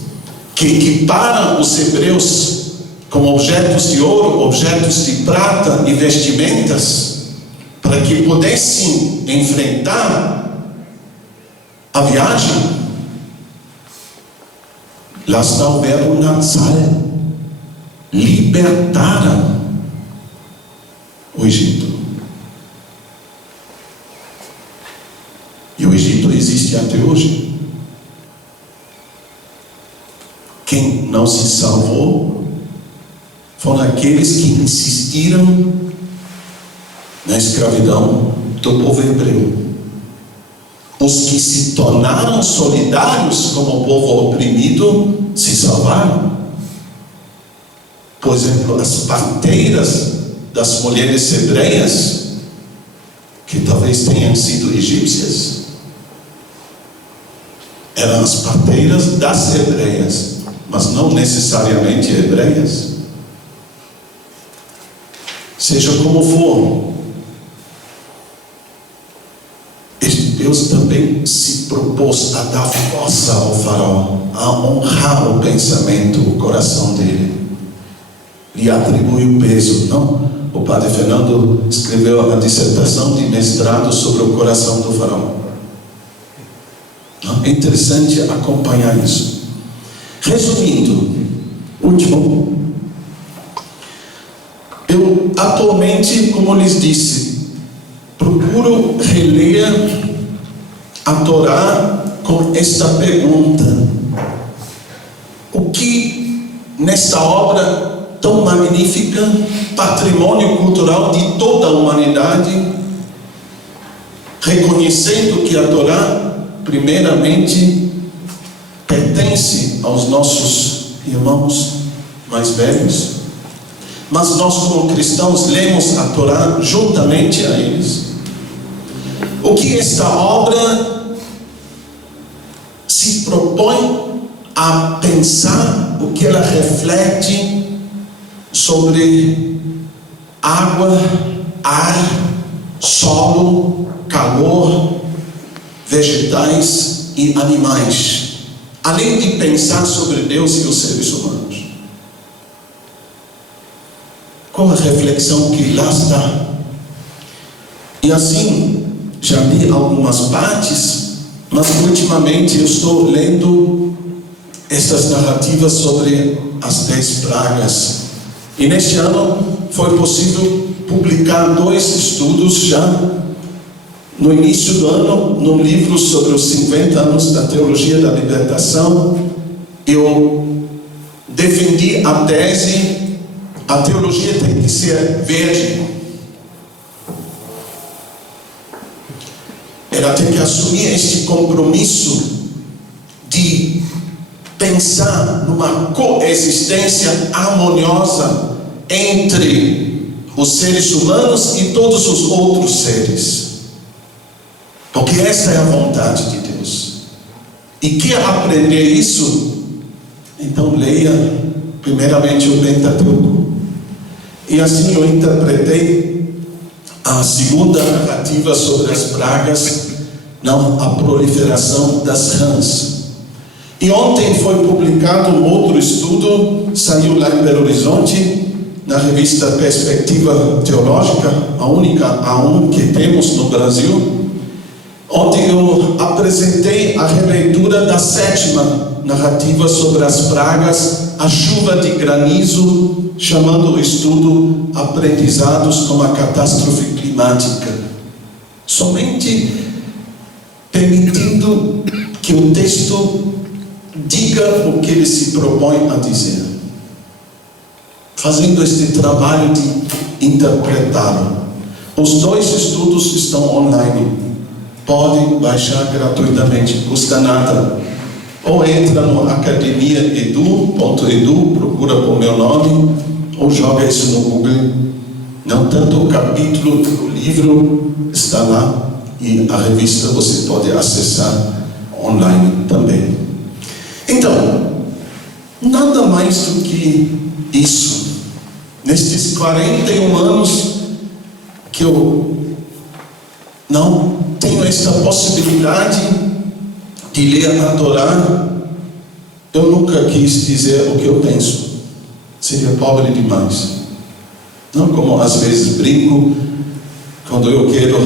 que equiparam os hebreus com objetos de ouro, objetos de prata e vestimentas, para que pudessem enfrentar a viagem, lá está o verbo natsal, libertaram o Egito. E o Egito existe até hoje. Quem não se salvou foram aqueles que insistiram na escravidão do povo hebreu. Os que se tornaram solidários como o povo oprimido se salvaram. Por exemplo, as parteiras das mulheres hebreias, que talvez tenham sido egípcias, eram as parteiras das hebreias, mas não necessariamente hebreias. Seja como for, este Deus também se propôs a dar força ao faraó, a honrar o pensamento, o coração dele. Lhe atribui o peso. Não, o padre Fernando escreveu a dissertação de mestrado sobre o coração do faraó. Não? É interessante acompanhar isso. Resumindo, último, eu atualmente, como lhes disse, procuro reler a Torá com esta pergunta: o que nesta obra tão magnífica, patrimônio cultural de toda a humanidade, reconhecendo que a Torá primeiramente pertence aos nossos irmãos mais velhos, mas nós como cristãos lemos a Torá juntamente a eles. O que esta obra se propõe a pensar, o que ela reflete sobre água, ar, solo, calor, vegetais e animais, além de pensar sobre Deus e os seres humanos. Qual a reflexão que lá está? E assim, já li algumas partes, mas ultimamente eu estou lendo essas narrativas sobre as 10 pragas. E neste ano foi possível publicar 2 estudos já no início do ano, num livro sobre os 50 anos da teologia da libertação. Eu defendi a tese: a teologia tem que ser verde. Ela tem que assumir este compromisso de pensar numa coexistência harmoniosa entre os seres humanos e todos os outros seres. Porque esta é a vontade de Deus. E quer aprender isso? Então leia primeiramente o Pentateuco. E assim eu interpretei a segunda narrativa sobre as pragas, não a proliferação das rãs. E ontem foi publicado um outro estudo, saiu lá em Belo Horizonte, na revista Perspectiva Teológica, a única A1 que temos no Brasil. Ontem eu apresentei a releitura da 7ª narrativa sobre as pragas, a chuva de granizo, chamando o estudo Aprendizados com a Catástrofe Climática. Somente permitindo que o texto diga o que ele se propõe a dizer, fazendo este trabalho de interpretá-lo. Os 2 estudos estão online, pode baixar gratuitamente, custa nada. Ou entra no academiaedu.edu, procura por meu nome, ou joga isso no Google. Não tanto o capítulo do livro está lá, e a revista você pode acessar online também. Então, nada mais do que isso. Nestes 41 anos que eu não tenho esta possibilidade de ler a Torá, eu nunca quis dizer o que eu penso. Seria pobre demais. Não como às vezes brinco, quando eu quero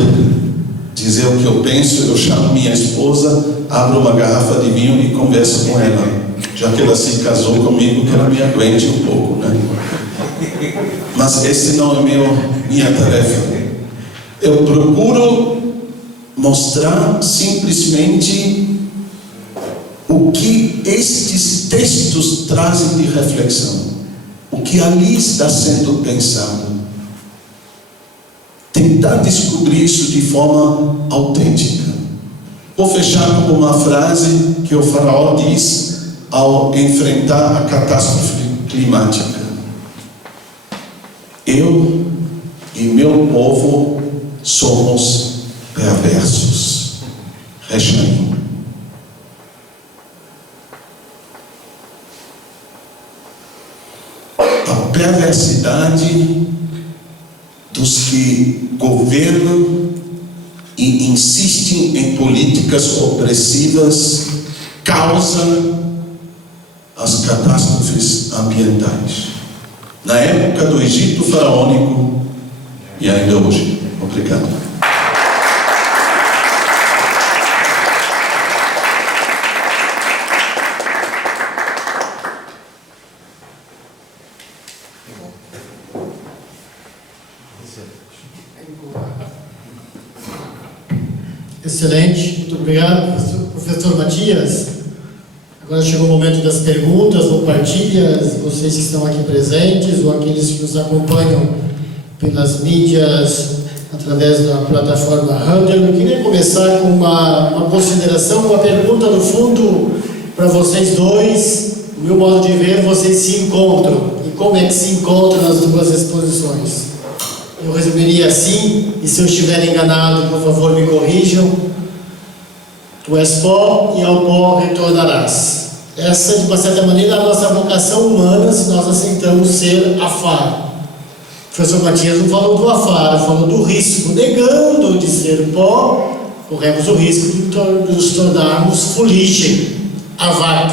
dizer o que eu penso, eu chamo minha esposa, abro uma garrafa de vinho e converso com ela, já que ela se casou comigo, que ela me aguente um pouco, né? Mas esse não é minha tarefa. Eu procuro mostrar simplesmente o que estes textos trazem de reflexão, o que ali está sendo pensado. Tentar descobrir isso de forma autêntica. Vou fechar com uma frase que o faraó diz ao enfrentar a catástrofe climática: eu e meu povo somos perversos. Rechaim. A perversidade dos que governam e insistem em políticas opressivas causa as catástrofes ambientais. Na época do Egito faraônico e ainda hoje. Obrigado. Excelente, muito obrigado, professor Matias. Agora chegou o momento das perguntas ou partilhas, vocês que estão aqui presentes ou aqueles que nos acompanham pelas mídias, através da plataforma Handel. Eu queria começar com uma consideração, uma pergunta no fundo para vocês dois. Do meu modo de ver, vocês se encontram. E como é que se encontram nas duas exposições? Eu resumiria assim, e se eu estiver enganado, por favor, me corrijam. Tu és pó e ao pó retornarás. Essa, de uma certa maneira, é a nossa vocação humana, se nós aceitamos ser afar. O professor Matias não falou do afar, falou do risco. Negando de ser pó, corremos o risco de nos tornarmos fuligem, avak.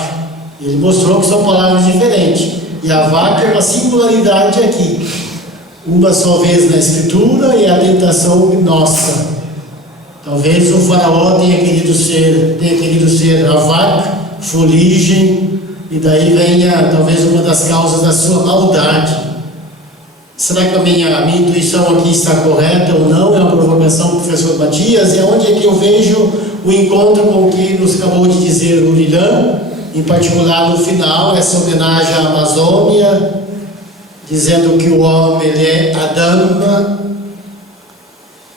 Ele mostrou que são palavras diferentes. E avak é uma singularidade aqui. Uma só vez na Escritura e a tentação nossa. Talvez o faraó tenha querido ser avak, fuligem, e daí venha talvez uma das causas da sua maldade. Será que a minha intuição aqui está correta ou não? É uma provocação do professor Matias. E aonde é que eu vejo o encontro com o que nos acabou de dizer o Lilian, em particular no final, essa homenagem à Amazônia, dizendo que o homem ele é Adama,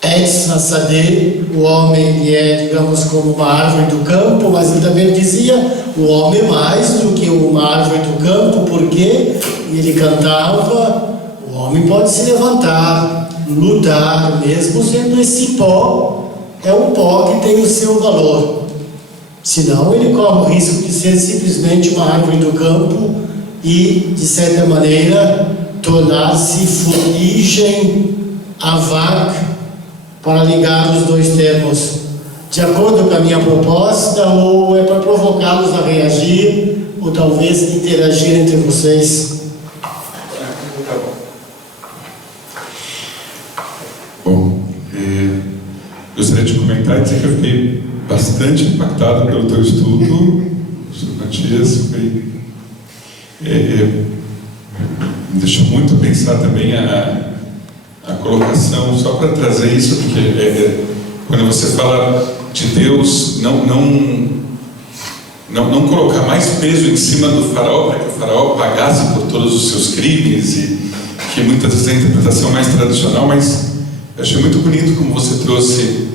Etz Hassadeh, o homem ele é, digamos, como uma árvore do campo, mas ele também dizia, o homem é mais do que uma árvore do campo, porque ele cantava, o homem pode se levantar, lutar, mesmo sendo esse pó, é um pó que tem o seu valor. Senão ele corre o risco de ser simplesmente uma árvore do campo e, de certa maneira, tornar-se fuligem, avak, para ligar os dois termos. de acordo com a minha proposta, ou é para provocá-los a reagir, ou talvez interagir entre vocês? Bom, gostaria de comentar e dizer que eu fiquei bastante impactado pelo teu estudo, Sr. Matias. Me deixou muito a pensar também a colocação, só para trazer isso, porque quando você fala de Deus, não colocar mais peso em cima do faraó, para que o faraó pagasse por todos os seus crimes, e que muitas vezes é a interpretação mais tradicional, mas eu achei muito bonito como você trouxe.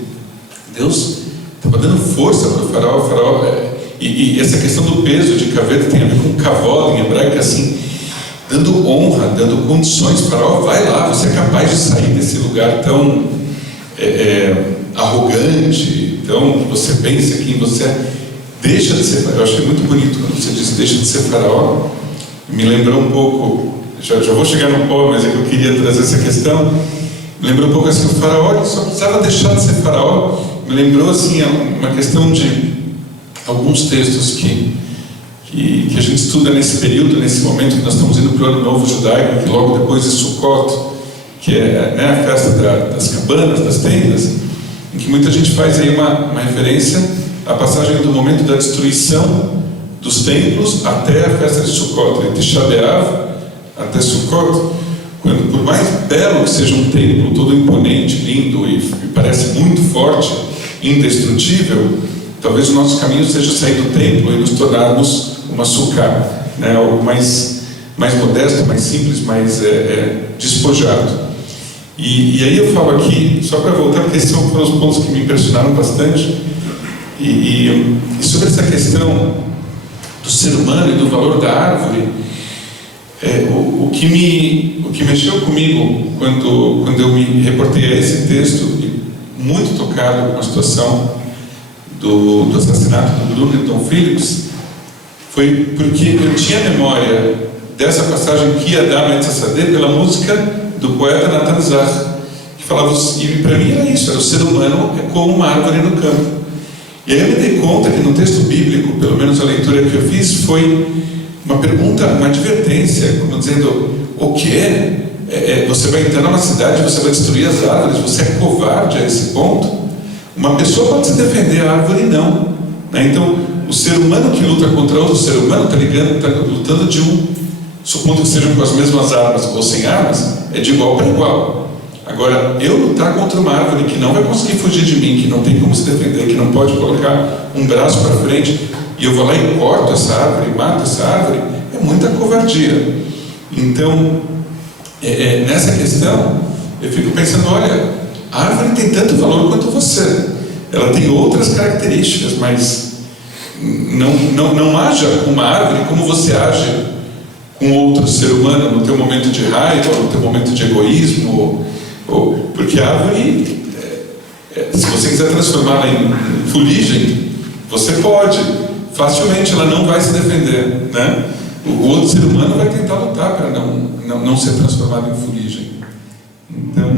Deus estava dando força para o faraó, e essa questão do peso de caveira tem a ver com kavod em hebraico, assim, dando honra, dando condições. Faraó, vai lá, você é capaz de sair desse lugar tão arrogante, então você pensa que você deixa de ser faraó. Eu achei muito bonito quando você disse deixa de ser faraó. Me lembrou um pouco, já vou chegar no pó, mas é que eu queria trazer essa questão. Me lembrou um pouco assim, o faraó ele só precisava deixar de ser faraó. Me lembrou assim uma questão de alguns textos que a gente estuda nesse período, nesse momento que nós estamos indo para o Ano Novo Judaico, que logo depois de Sukkot, que é a festa das cabanas, das tendas, em que muita gente faz aí uma referência à passagem do momento da destruição dos templos até a festa de Sukkot, de Tisha B'Av até Sukkot. Quando, por mais belo que seja um templo, todo imponente, lindo e parece muito forte, indestrutível, talvez o nosso caminho seja sair do templo e nos tornarmos uma sukkah, né? Algo mais modesto, mais simples, mais despojado. E aí eu falo aqui, só para voltar, porque esses foram os pontos que me impressionaram bastante, e sobre essa questão do ser humano e do valor da árvore, o que mexeu comigo quando eu me reportei a esse texto, muito tocado com a situação do assassinato do Bruno e Tom Phillips, foi porque eu tinha memória dessa passagem que ia dar Metzassadeh pela música do poeta Natan Zah, que falava, e para mim era isso, era o ser humano como uma árvore no campo. E aí eu me dei conta que no texto bíblico, pelo menos a leitura que eu fiz, foi uma pergunta, uma advertência, como dizendo, o que você vai entrar numa cidade, você vai destruir as árvores, você é covarde a esse ponto? Uma pessoa pode se defender, a árvore não, né? Então, o ser humano que luta contra outro ser humano está lutando supondo que sejam com as mesmas armas ou sem armas, é de igual para igual. Agora, eu lutar contra uma árvore que não vai conseguir fugir de mim, que não tem como se defender, que não pode colocar um braço para frente, e eu vou lá e corto essa árvore, mato essa árvore, é muita covardia. Então, nessa questão, eu fico pensando, olha, a árvore tem tanto valor quanto você. Ela tem outras características, mas não haja com uma árvore como você age com outro ser humano no teu momento de raiva, no teu momento de egoísmo, porque a árvore, se você quiser transformá-la em fuligem, você pode, facilmente, ela não vai se defender, né? O outro ser humano vai tentar lutar para não ser transformado em fuligem. Então,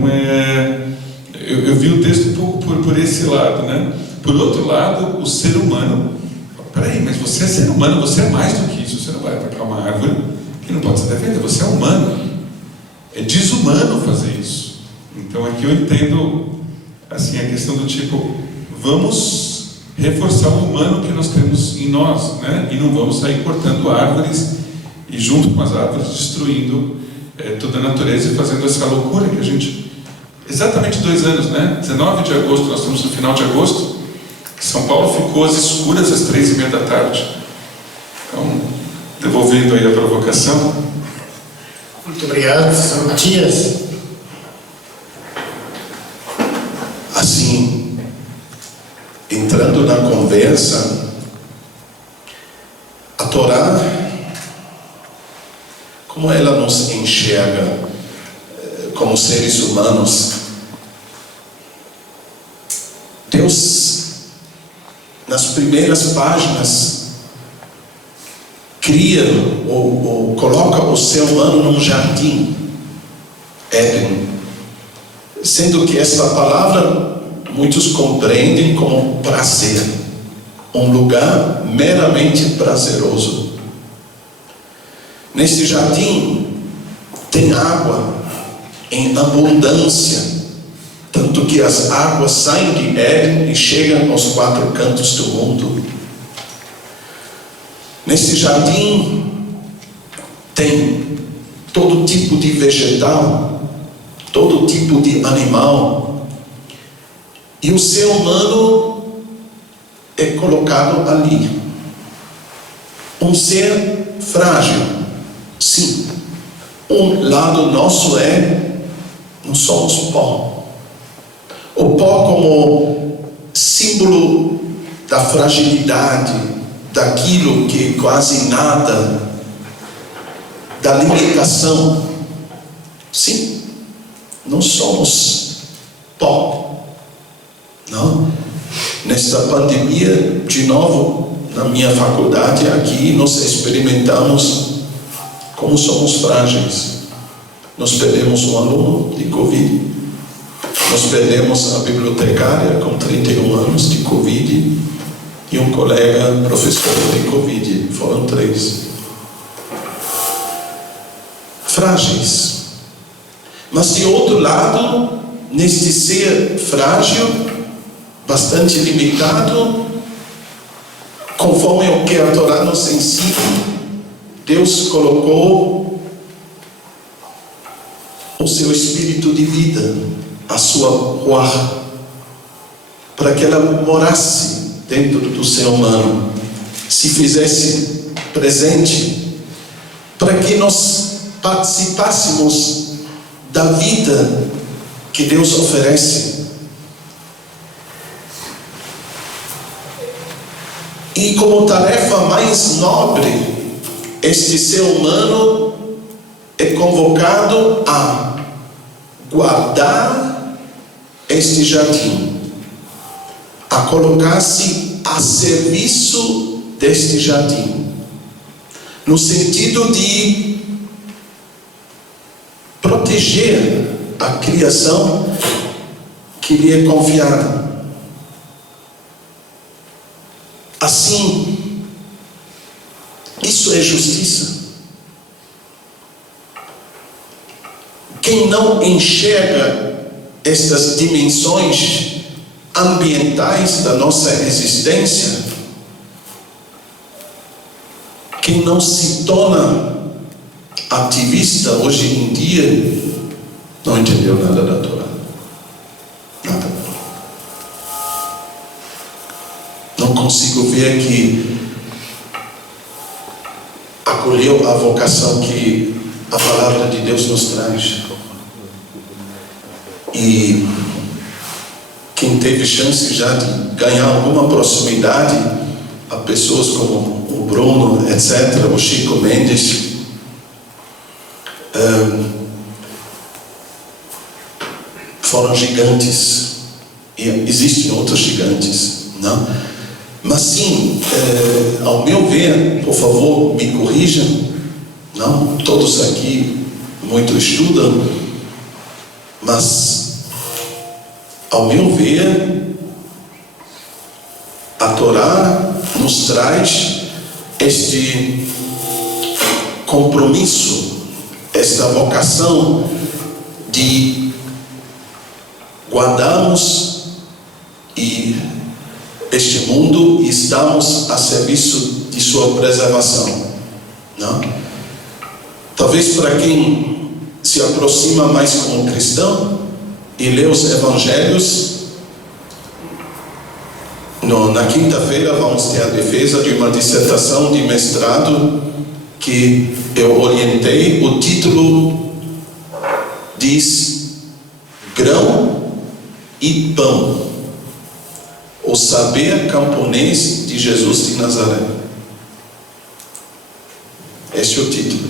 eu vi o texto um pouco por esse lado, né? Por outro lado, o ser humano, peraí, mas você é ser humano, você é mais do que isso, você não vai atacar uma árvore que não pode se defender, você é humano. É desumano fazer isso. Então aqui eu entendo assim, a questão do tipo, vamos reforçar o humano que nós temos em nós, né? E não vamos sair cortando árvores e junto com as árvores destruindo toda a natureza e fazendo essa loucura que a gente... Exatamente 2 anos, né? 19 de agosto, nós estamos no final de agosto, São Paulo ficou às escuras às 3:30 da tarde. Então, devolvendo aí a provocação. Muito obrigado, Sr. Matias. Assim, entrando na conversa, a Torá, como ela nos enxerga como seres humanos, Deus, nas primeiras páginas, cria ou coloca o ser humano num jardim, Éden, sendo que essa palavra muitos compreendem como prazer, um lugar meramente prazeroso. Neste jardim tem água em abundância, tanto que as águas saem de Éden e chegam aos 4 cantos do mundo. Neste jardim tem todo tipo de vegetal, todo tipo de animal, e o ser humano é colocado ali. Um ser frágil, sim. Um lado nosso nós somos pó. O pó como símbolo da fragilidade, daquilo que quase nada, da limitação. Sim, nós somos pó. Não? Nesta pandemia, de novo, na minha faculdade aqui, nós experimentamos como somos frágeis. Nós perdemos um aluno de Covid, nós perdemos a bibliotecária com 31 anos de Covid e um colega professor de Covid. Foram 3. Frágeis. Mas de outro lado, neste ser frágil, bastante limitado, conforme o que a Torá nos ensina, Deus colocou o seu espírito de vida, a sua ruach, para que ela morasse dentro do ser humano, se fizesse presente, para que nós participássemos da vida que Deus oferece. E como tarefa mais nobre, este ser humano é convocado a guardar este jardim, a colocar-se a serviço deste jardim, no sentido de proteger a criação que lhe é confiada. Assim, isso é justiça. Quem não enxerga estas dimensões ambientais da nossa existência, quem não se torna ativista hoje em dia, não entendeu nada da Torá. Nada. Não consigo ver que acolheu a vocação que a palavra de Deus nos traz. E quem teve chance já de ganhar alguma proximidade a pessoas como o Bruno, etc., o Chico Mendes, foram gigantes, e existem outros gigantes, não? Mas sim, ao meu ver, por favor, me corrijam, não? Todos aqui muito estudam, mas ao meu ver, a Torá nos traz este compromisso, esta vocação de guardarmos este mundo e estamos a serviço de sua preservação, não? Talvez para quem se aproxima mais como cristão e lê os evangelhos, na quinta-feira vamos ter a defesa de uma dissertação de mestrado que eu orientei. O título diz Grão e Pão, o saber camponês de Jesus de Nazaré. Este é o título.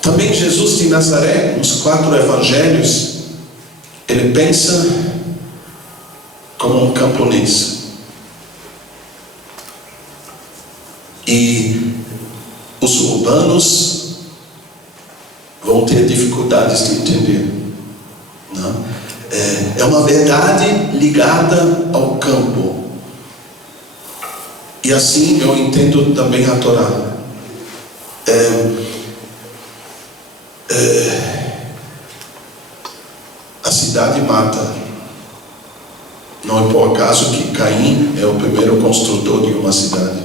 Também Jesus de Nazaré, nos 4 evangelhos, ele pensa como um camponês. E os urbanos vão ter dificuldades de entender, não? É uma verdade ligada ao campo. E assim eu entendo também a Torá. A cidade mata. Não é por acaso que Caim é o primeiro construtor de uma cidade.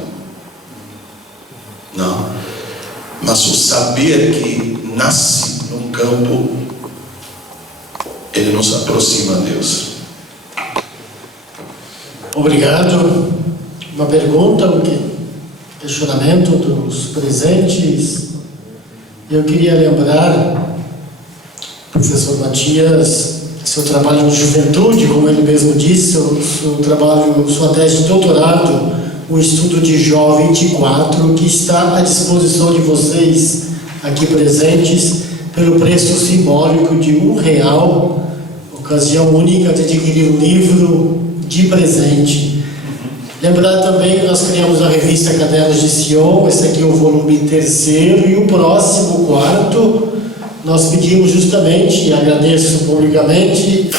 Não. Mas o saber que nasce num campo, ele nos aproxima a Deus. Obrigado. Uma pergunta, um questionamento dos presentes. Eu queria lembrar, professor Matias, seu trabalho de juventude, como ele mesmo disse, seu trabalho, sua tese de doutorado, o estudo de Jó 24, que está à disposição de vocês aqui presentes, pelo preço simbólico de R$1, ocasião única de adquirir um livro de presente. Lembrar também que nós criamos a revista Cadernos de Sion, esse aqui é o volume 3º, e o próximo, 4º, nós pedimos justamente, e agradeço publicamente,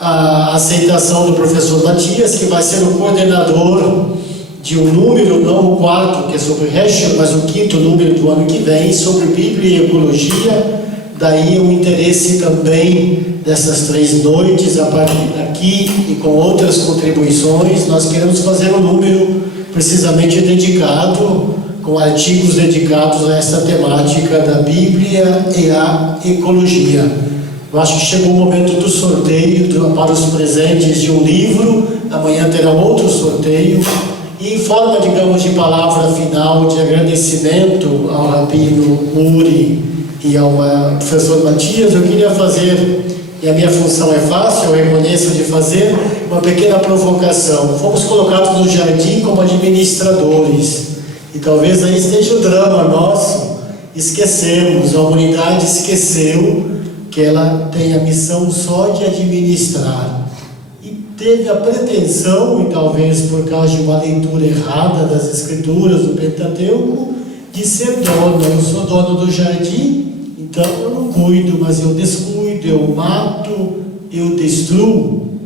a aceitação do professor Matias, que vai ser o coordenador de um número, não o 4º, que é sobre Heschel, mas o 5º número do ano que vem, sobre Bíblia e Ecologia. Daí o interesse também dessas 3 noites, a partir daqui e com outras contribuições, nós queremos fazer um número precisamente dedicado, com artigos dedicados a essa temática da Bíblia e a ecologia. Eu acho que chegou o momento do sorteio para os presentes de um livro. Amanhã terá outro sorteio. E em forma, digamos, de palavra final de agradecimento ao Rabino Uri e ao professor Matias, eu queria fazer, e a minha função é fácil, eu reconheço, de fazer uma pequena provocação. Fomos colocados no jardim como administradores, e talvez aí esteja o drama nosso. Esquecemos, a humanidade esqueceu que ela tem a missão só de administrar. E teve a pretensão, e talvez por causa de uma leitura errada das escrituras do Pentateuco, de ser dono. Eu sou dono do jardim, então eu não cuido, mas eu descuido, eu mato, eu destruo.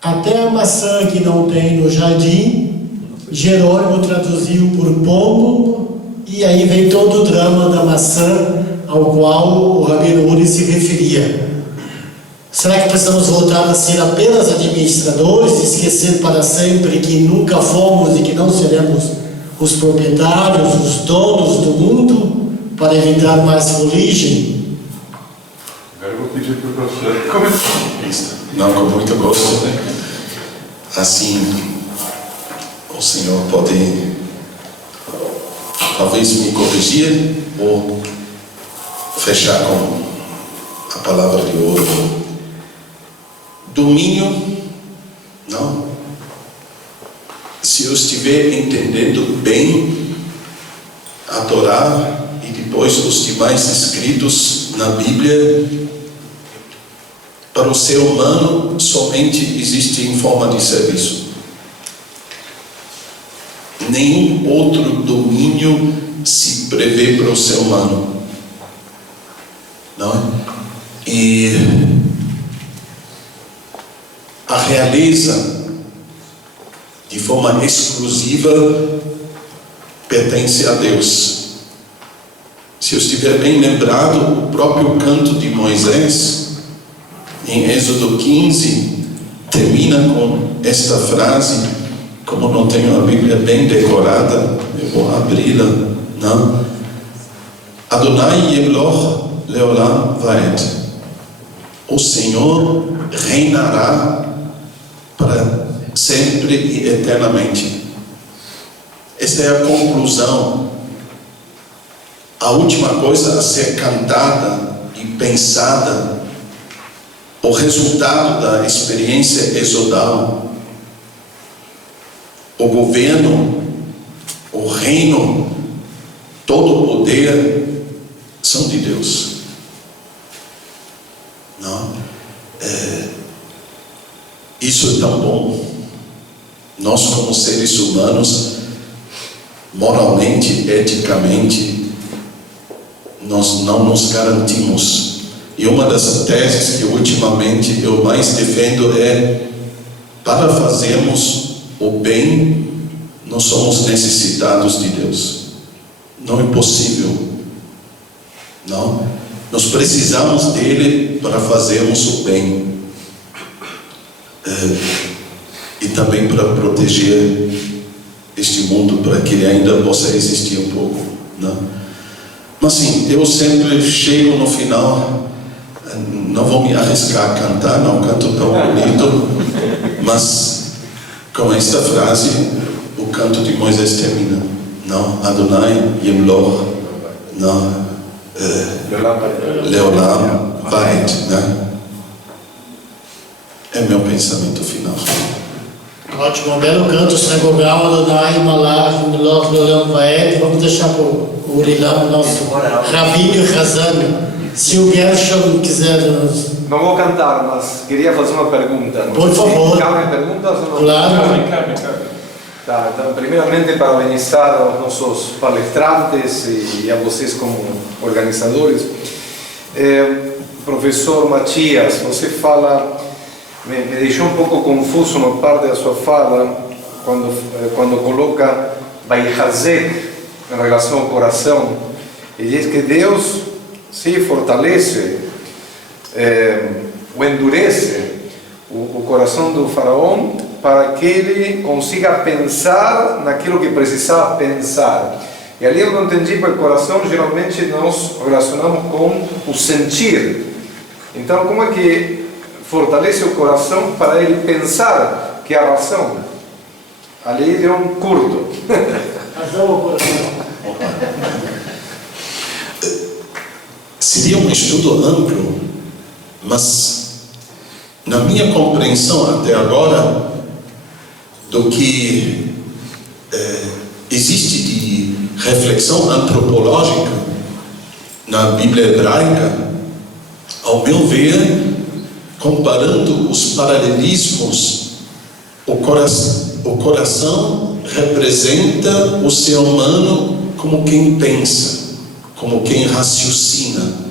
Até a maçã que não tem no jardim, Jerônimo traduziu por pombo, e aí vem todo o drama da maçã ao qual o Rabino Uri se referia. Será que precisamos voltar a ser apenas administradores, esquecer para sempre que nunca fomos e que não seremos os proprietários, os donos do mundo, para evitar mais fuligem? Agora eu vou pedir para o professor começar. Não, com muito gosto. Assim, o senhor pode talvez me corrigir ou fechar com a palavra de ouro. Domínio, não? Se eu estiver entendendo bem a Torá e depois os demais escritos na Bíblia, para o ser humano somente existe em forma de serviço. Nenhum outro domínio se prevê para o ser humano, não é? E a realeza, de forma exclusiva, pertence a Deus. Se eu estiver bem lembrado, o próprio canto de Moisés, em Êxodo 15, termina com esta frase. Como não tenho a Bíblia bem decorada, eu vou abri-la, não? Adonai Yemloch Leolam Vaed. O Senhor reinará para sempre e eternamente. Esta é a conclusão, a última coisa a ser cantada e pensada, o resultado da experiência exodal. O governo, o reino, todo o poder são de Deus. Não? Isso é tão bom. Nós, como seres humanos, moralmente, eticamente, nós não nos garantimos E uma das teses que ultimamente eu mais defendo é: para fazermos o bem, nós somos necessitados de Deus. Não é possível. Não. Nós precisamos dele para fazermos o bem. E também para proteger este mundo, para que ele ainda possa existir um pouco. Não? Mas sim, eu sempre chego no final. Não vou me arriscar a cantar, não canto tão bonito, mas com esta frase o canto de Moisés termina. Não, Adonai Yemloch, não, Leolam Vaed, né? É meu pensamento final. Ótimo, um belo canto sinagogal, Adonai, Malach, Yemloch, Leolam Vaed. Vamos deixar para o Urilam, nosso Rabinho Razan. Se o Gershon quiser nos... Não vou cantar, mas queria fazer uma pergunta. Por favor. Cabem perguntas ou não? Claro. Tá, então, primeiramente, parabenizar aos nossos palestrantes e a vocês como organizadores. Professor Matias, você fala, me deixou um pouco confuso uma parte da sua fala, quando coloca Vaihazek em relação ao coração, e diz que Deus se fortalece, ou endurece o coração do faraó para que ele consiga pensar naquilo que precisava pensar. E ali eu não entendi, porque o coração geralmente nós relacionamos com o sentir. Então, como é que fortalece o coração para ele pensar que é a razão? Ali deu um curto. Razão ou coração? Seria um estudo amplo, mas na minha compreensão até agora do que existe de reflexão antropológica na Bíblia hebraica, ao meu ver, comparando os paralelismos, o coração representa o ser humano como quem pensa, como quem raciocina.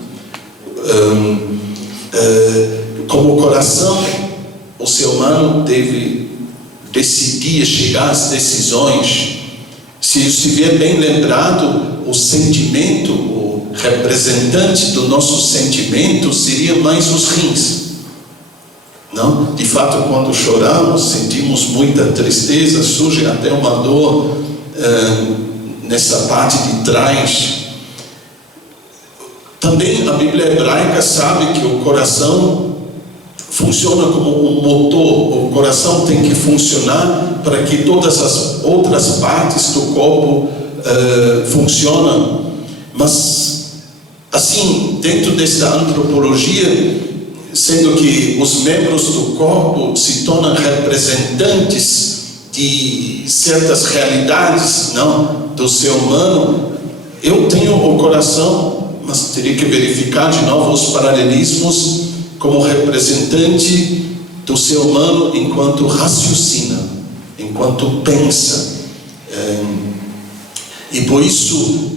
Como o coração, o ser humano deve decidir, chegar às decisões. Se estiver bem lembrado, o sentimento, o representante do nosso sentimento seria mais os rins. Não? De fato, quando choramos, sentimos muita tristeza, surge até uma dor nessa parte de trás. Também a Bíblia hebraica sabe que o coração funciona como um motor. O coração tem que funcionar para que todas as outras partes do corpo funcionem. Mas, assim, dentro desta antropologia, sendo que os membros do corpo se tornam representantes de certas realidades, não, do ser humano, eu tenho o coração, mas teria que verificar de novo os paralelismos como representante do ser humano enquanto raciocina, enquanto pensa. E por isso,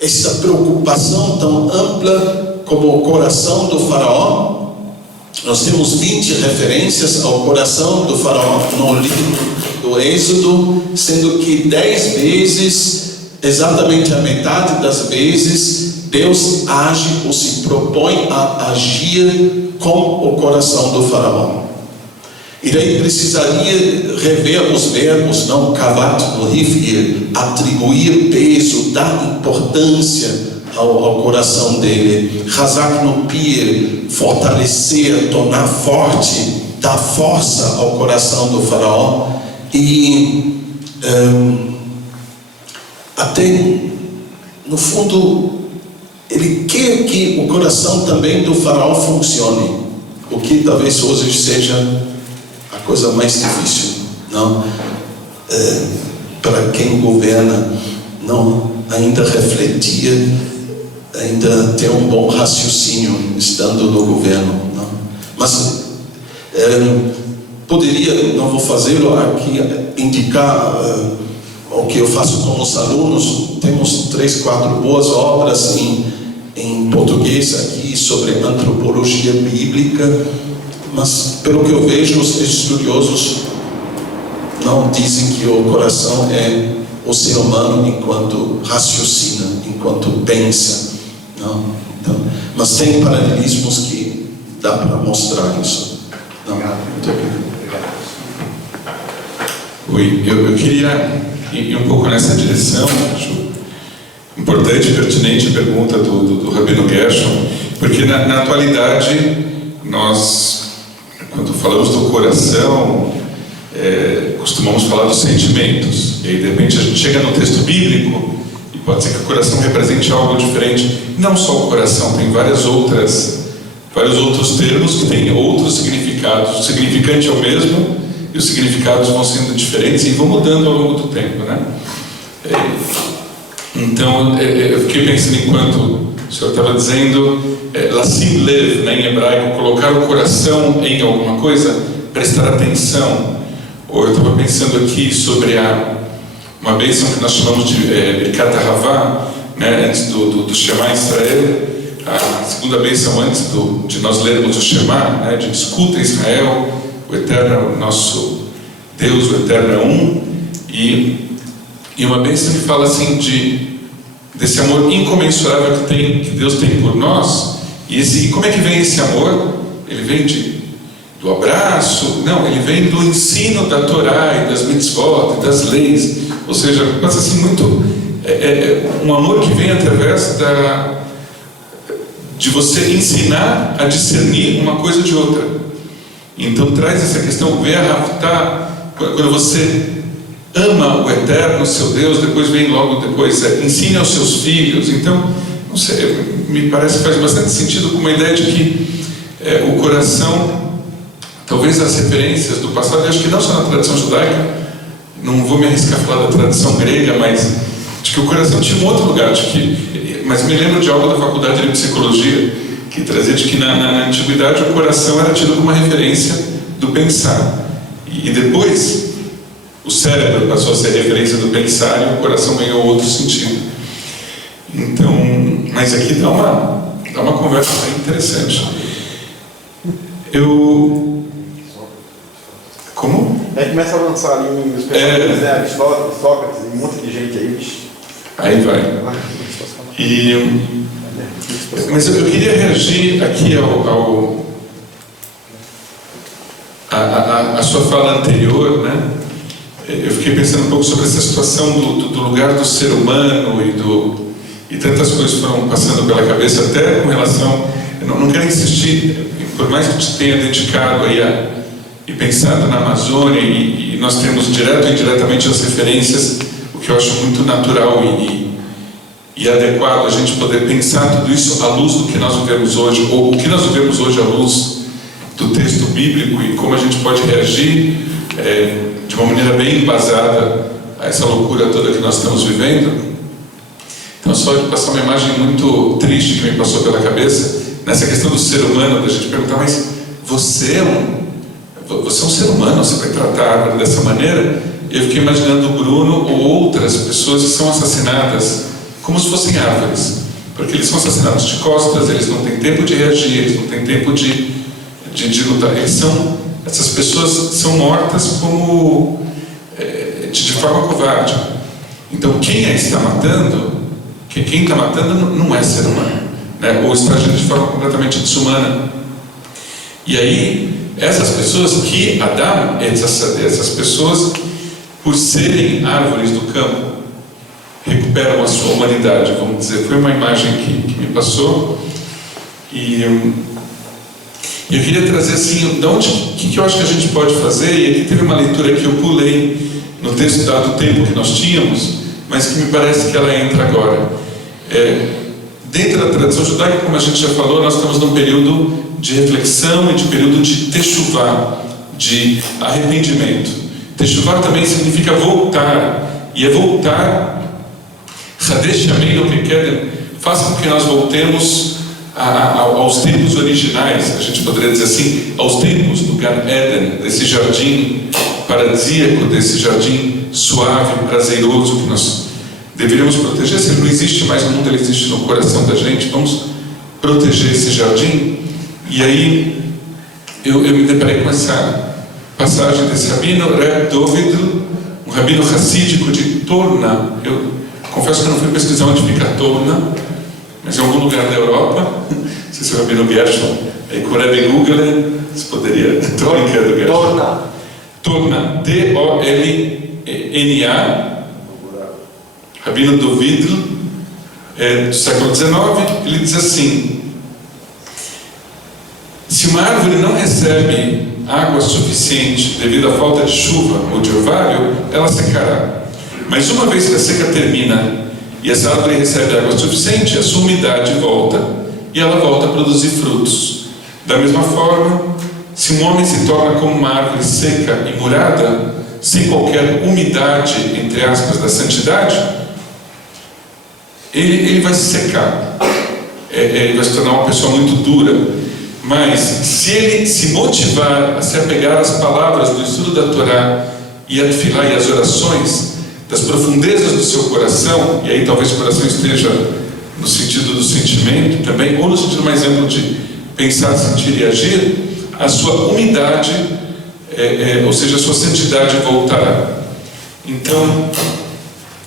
essa preocupação tão ampla como o coração do faraó, nós temos 20 referências ao coração do faraó no livro do Êxodo, sendo que 10 vezes, exatamente a metade das vezes, Deus age ou se propõe a agir com o coração do faraó. E daí precisaria rever os verbos, não kavat no rifir, atribuir peso, dar importância ao coração dele. Hazak no pir, fortalecer, tornar forte, dar força ao coração do faraó. E até no fundo ele quer que o coração também do faraó funcione, o que talvez hoje seja a coisa mais difícil, não? Para quem governa, não ainda refletir, ainda ter um bom raciocínio estando no governo, não? Mas poderia, não vou fazê-lo aqui, indicar o que eu faço com os alunos. Temos 3, 4 boas obras em português aqui aqui sobre antropologia bíblica, mas pelo que eu vejo, os estudiosos não dizem que o coração é o ser humano enquanto raciocina, enquanto pensa. Não. Então, mas tem paralelismos que dá para mostrar isso. Não. Muito obrigado. Eu queria ir um pouco nessa direção. Acho importante e pertinente a pergunta do Rabino Gershon, porque na atualidade nós, quando falamos do coração, costumamos falar dos sentimentos, e aí de repente a gente chega no texto bíblico e pode ser que o coração represente algo diferente. Não só o coração, tem vários outros termos que têm outros significados. O significante é o mesmo e os significados vão sendo diferentes e vão mudando ao longo do tempo, né? Então eu fiquei pensando, enquanto o senhor estava dizendo Lasim Lev, né, em hebraico, colocar o coração em alguma coisa, prestar atenção. Ou eu estava pensando aqui sobre uma bênção que nós chamamos de Birkat Ahavá, né, antes do Shema Israel, a segunda bênção antes de nós lermos o Shema, né, de escuta Israel, o Eterno é o nosso Deus, o Eterno é um, e uma bênção que fala assim desse amor incomensurável que Deus tem por nós. E como é que vem esse amor? Ele vem do abraço? Não, ele vem do ensino da Torá e das mitzvot e das leis. Ou seja, mas assim, muito um amor que vem através de você ensinar a discernir uma coisa de outra. Então traz essa questão, quando você ama o Eterno, seu Deus, depois vem logo depois, ensine aos seus filhos. Então, não sei, me parece que faz bastante sentido com uma ideia de que o coração, talvez as referências do passado, eu acho que não só na tradição judaica, não vou me arriscar a falar da tradição grega, mas de que o coração tinha um outro lugar, mas me lembro de algo da faculdade de psicologia, que trazia de que na antiguidade o coração era tido como uma referência do pensar, e depois o cérebro passou a ser referência do pensar e o coração ganhou outro sentido. Então, mas aqui dá uma conversa bem interessante. Como? Aí começa a lançar ali os personagens, né? Aristóteles, Sócrates, um monte de gente aí, bicho. Aí vai. Mas eu queria reagir aqui a sua fala anterior, né? Eu fiquei pensando um pouco sobre essa situação do lugar do ser humano e tantas coisas foram passando pela cabeça, até com relação. Eu não quero insistir, por mais que te tenha dedicado aí e pensado na Amazônia, e nós temos direto e indiretamente as referências, o que eu acho muito natural e adequado a gente poder pensar tudo isso à luz do que nós vivemos hoje, ou o que nós vivemos hoje à luz do texto bíblico e como a gente pode reagir de uma maneira bem embasada a essa loucura toda que nós estamos vivendo. Então, só de passar uma imagem muito triste que me passou pela cabeça, nessa questão do ser humano, da gente perguntar, mas você é um ser humano, você vai tratar a árvore dessa maneira? Eu fiquei imaginando o Bruno ou outras pessoas que são assassinadas como se fossem árvores, porque eles são assassinados de costas, eles não têm tempo de reagir, eles não têm tempo de lutar. Essas pessoas são mortas como de forma covarde. Então quem está matando, quem está matando não é ser humano, né? Ou está agindo de forma completamente desumana. E aí essas pessoas essas pessoas, por serem árvores do campo, recuperam a sua humanidade, vamos dizer. Foi uma imagem que me passou. E eu queria trazer assim, o que eu acho que a gente pode fazer. E aqui teve uma leitura que eu pulei no texto dado o tempo que nós tínhamos, mas que me parece que ela entra agora. Dentro da tradição judaica, como a gente já falou, nós estamos num período de reflexão e de período de teshuvá, de arrependimento. Teshuvá também significa voltar, e voltar, Hadesh Yameinu Kekedem, faz com que nós voltemos aos tempos originais, a gente poderia dizer assim, aos tempos do Gan Eden, desse jardim paradisíaco, desse jardim suave, prazeroso que nós deveríamos proteger. Se ele não existe mais no mundo, ele existe no coração da gente. Vamos proteger esse jardim. E aí eu me deparei com essa passagem desse rabino, Reb Dovid, um rabino racídico de Torna. Eu confesso que eu não fui pesquisar onde fica Torna, mas em algum lugar da Europa. Não sei se o rabino Gershon, aí com o Rebbe Google, você poderia... Estou brincando, Gershon. Torna, D-O-L-N-A, rabino Dovid, do século XIX. Ele diz assim: se uma árvore não recebe água suficiente devido à falta de chuva ou de orvalho, ela secará. Mas uma vez que a seca termina e essa árvore recebe água suficiente, a sua umidade volta e ela volta a produzir frutos. Da mesma forma, se um homem se torna como uma árvore seca e murada, sem qualquer umidade, entre aspas, da santidade, ele vai se secar, ele vai se tornar uma pessoa muito dura. Mas se ele se motivar a se apegar às palavras do estudo da Torá e a tefilá e as orações das profundezas do seu coração, e aí talvez o coração esteja no sentido do sentimento também, ou no sentido mais amplo de pensar, sentir e agir, a sua umidade, ou seja, a sua santidade voltará. Então,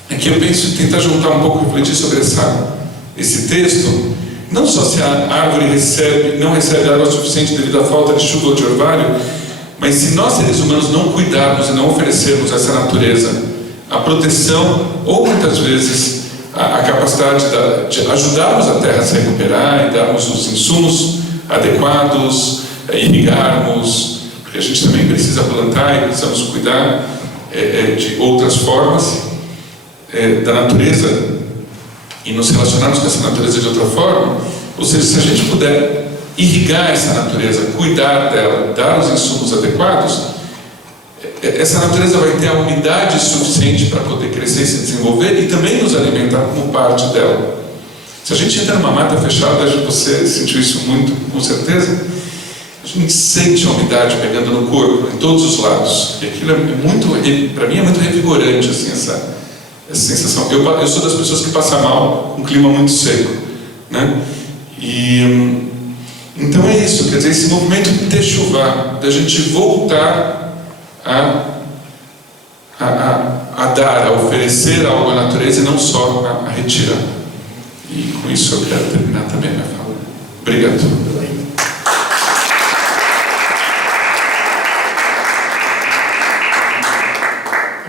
aqui eu penso em tentar juntar um pouco, refletir sobre esse texto. Não só se a árvore não recebe água suficiente devido à falta de chuva ou de orvalho, mas se nós seres humanos não cuidarmos e não oferecermos a essa natureza a proteção, ou muitas vezes a capacidade de ajudarmos a terra a se recuperar e darmos os insumos adequados, irrigarmos, porque a gente também precisa plantar e precisamos cuidar de outras formas da natureza, e nos relacionarmos com essa natureza de outra forma. Ou seja, se a gente puder irrigar essa natureza, cuidar dela, dar os insumos adequados, essa natureza vai ter a umidade suficiente para poder crescer e se desenvolver e também nos alimentar como parte dela. Se a gente entra numa mata fechada, você sentiu isso muito, com certeza, a gente sente a umidade pegando no corpo, em todos os lados, e aquilo para mim é muito revigorante, assim, essa sensação. Eu sou das pessoas que passam mal com um clima muito seco, né? E então é isso, quer dizer, esse movimento de techuvá, da gente voltar a dar, a oferecer algo à natureza e não só a retirar. E com isso eu quero terminar também a minha fala. Obrigado.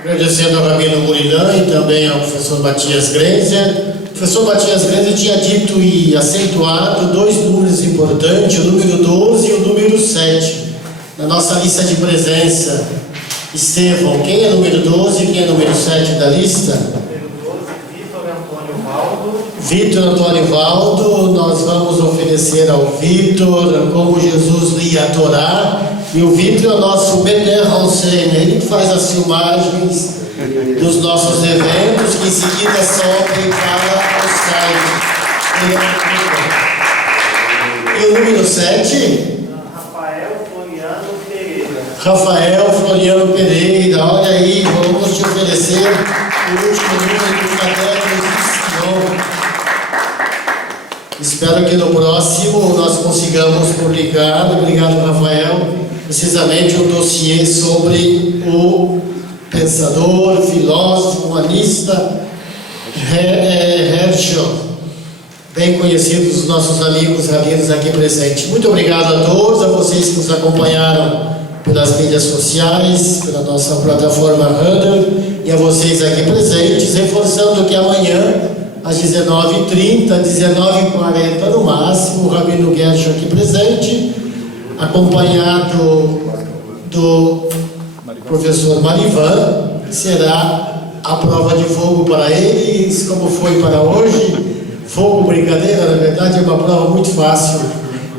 Agradecendo ao Rabino Murilan e também ao professor Matias Grenzer. O professor Matias Grenzer tinha dito e acentuado dois números importantes, o número 12 e o número 7, na nossa lista de presença. Estevão, quem é número 12 e quem é número 7 da lista? Número 12, Vitor Antônio Valdo. Vitor Antônio Valdo, nós vamos oferecer ao Vitor como Jesus lia a Torá. E o Vitor é o nosso Bener Hossein, ele que faz as filmagens dos nossos eventos, que em seguida sobem para o site. E o número 7? Rafael Floriano Pereira. Rafael Floriano Pereira, olha aí, vamos te oferecer o último número do caderno de Espero que no próximo nós consigamos publicar, obrigado Rafael, precisamente um dossiê sobre o pensador, filósofo, humanista Herschel, bem conhecido dos nossos amigos rabinos aqui presentes. Muito obrigado a todos, a vocês que nos acompanharam pelas mídias sociais, pela nossa plataforma Hunter, e a vocês aqui presentes, reforçando que amanhã, às 19h30, 19h40 no máximo, o Rabino Gershon aqui presente, acompanhado do professor Marivan, será a prova de fogo para eles, como foi para hoje. Fogo, brincadeira, na verdade é uma prova muito fácil.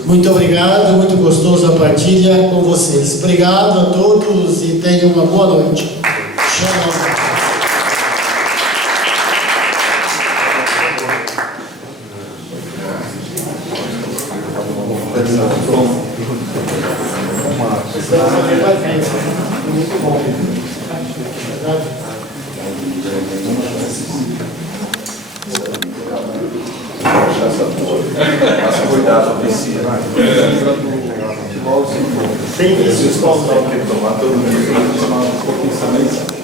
Muito obrigado, muito gostoso a partilha com vocês. Obrigado a todos e tenham uma boa noite. Shalom. Muito bom. Essa foi Tem isso, tomar todo mundo, tomar um pouquinho também.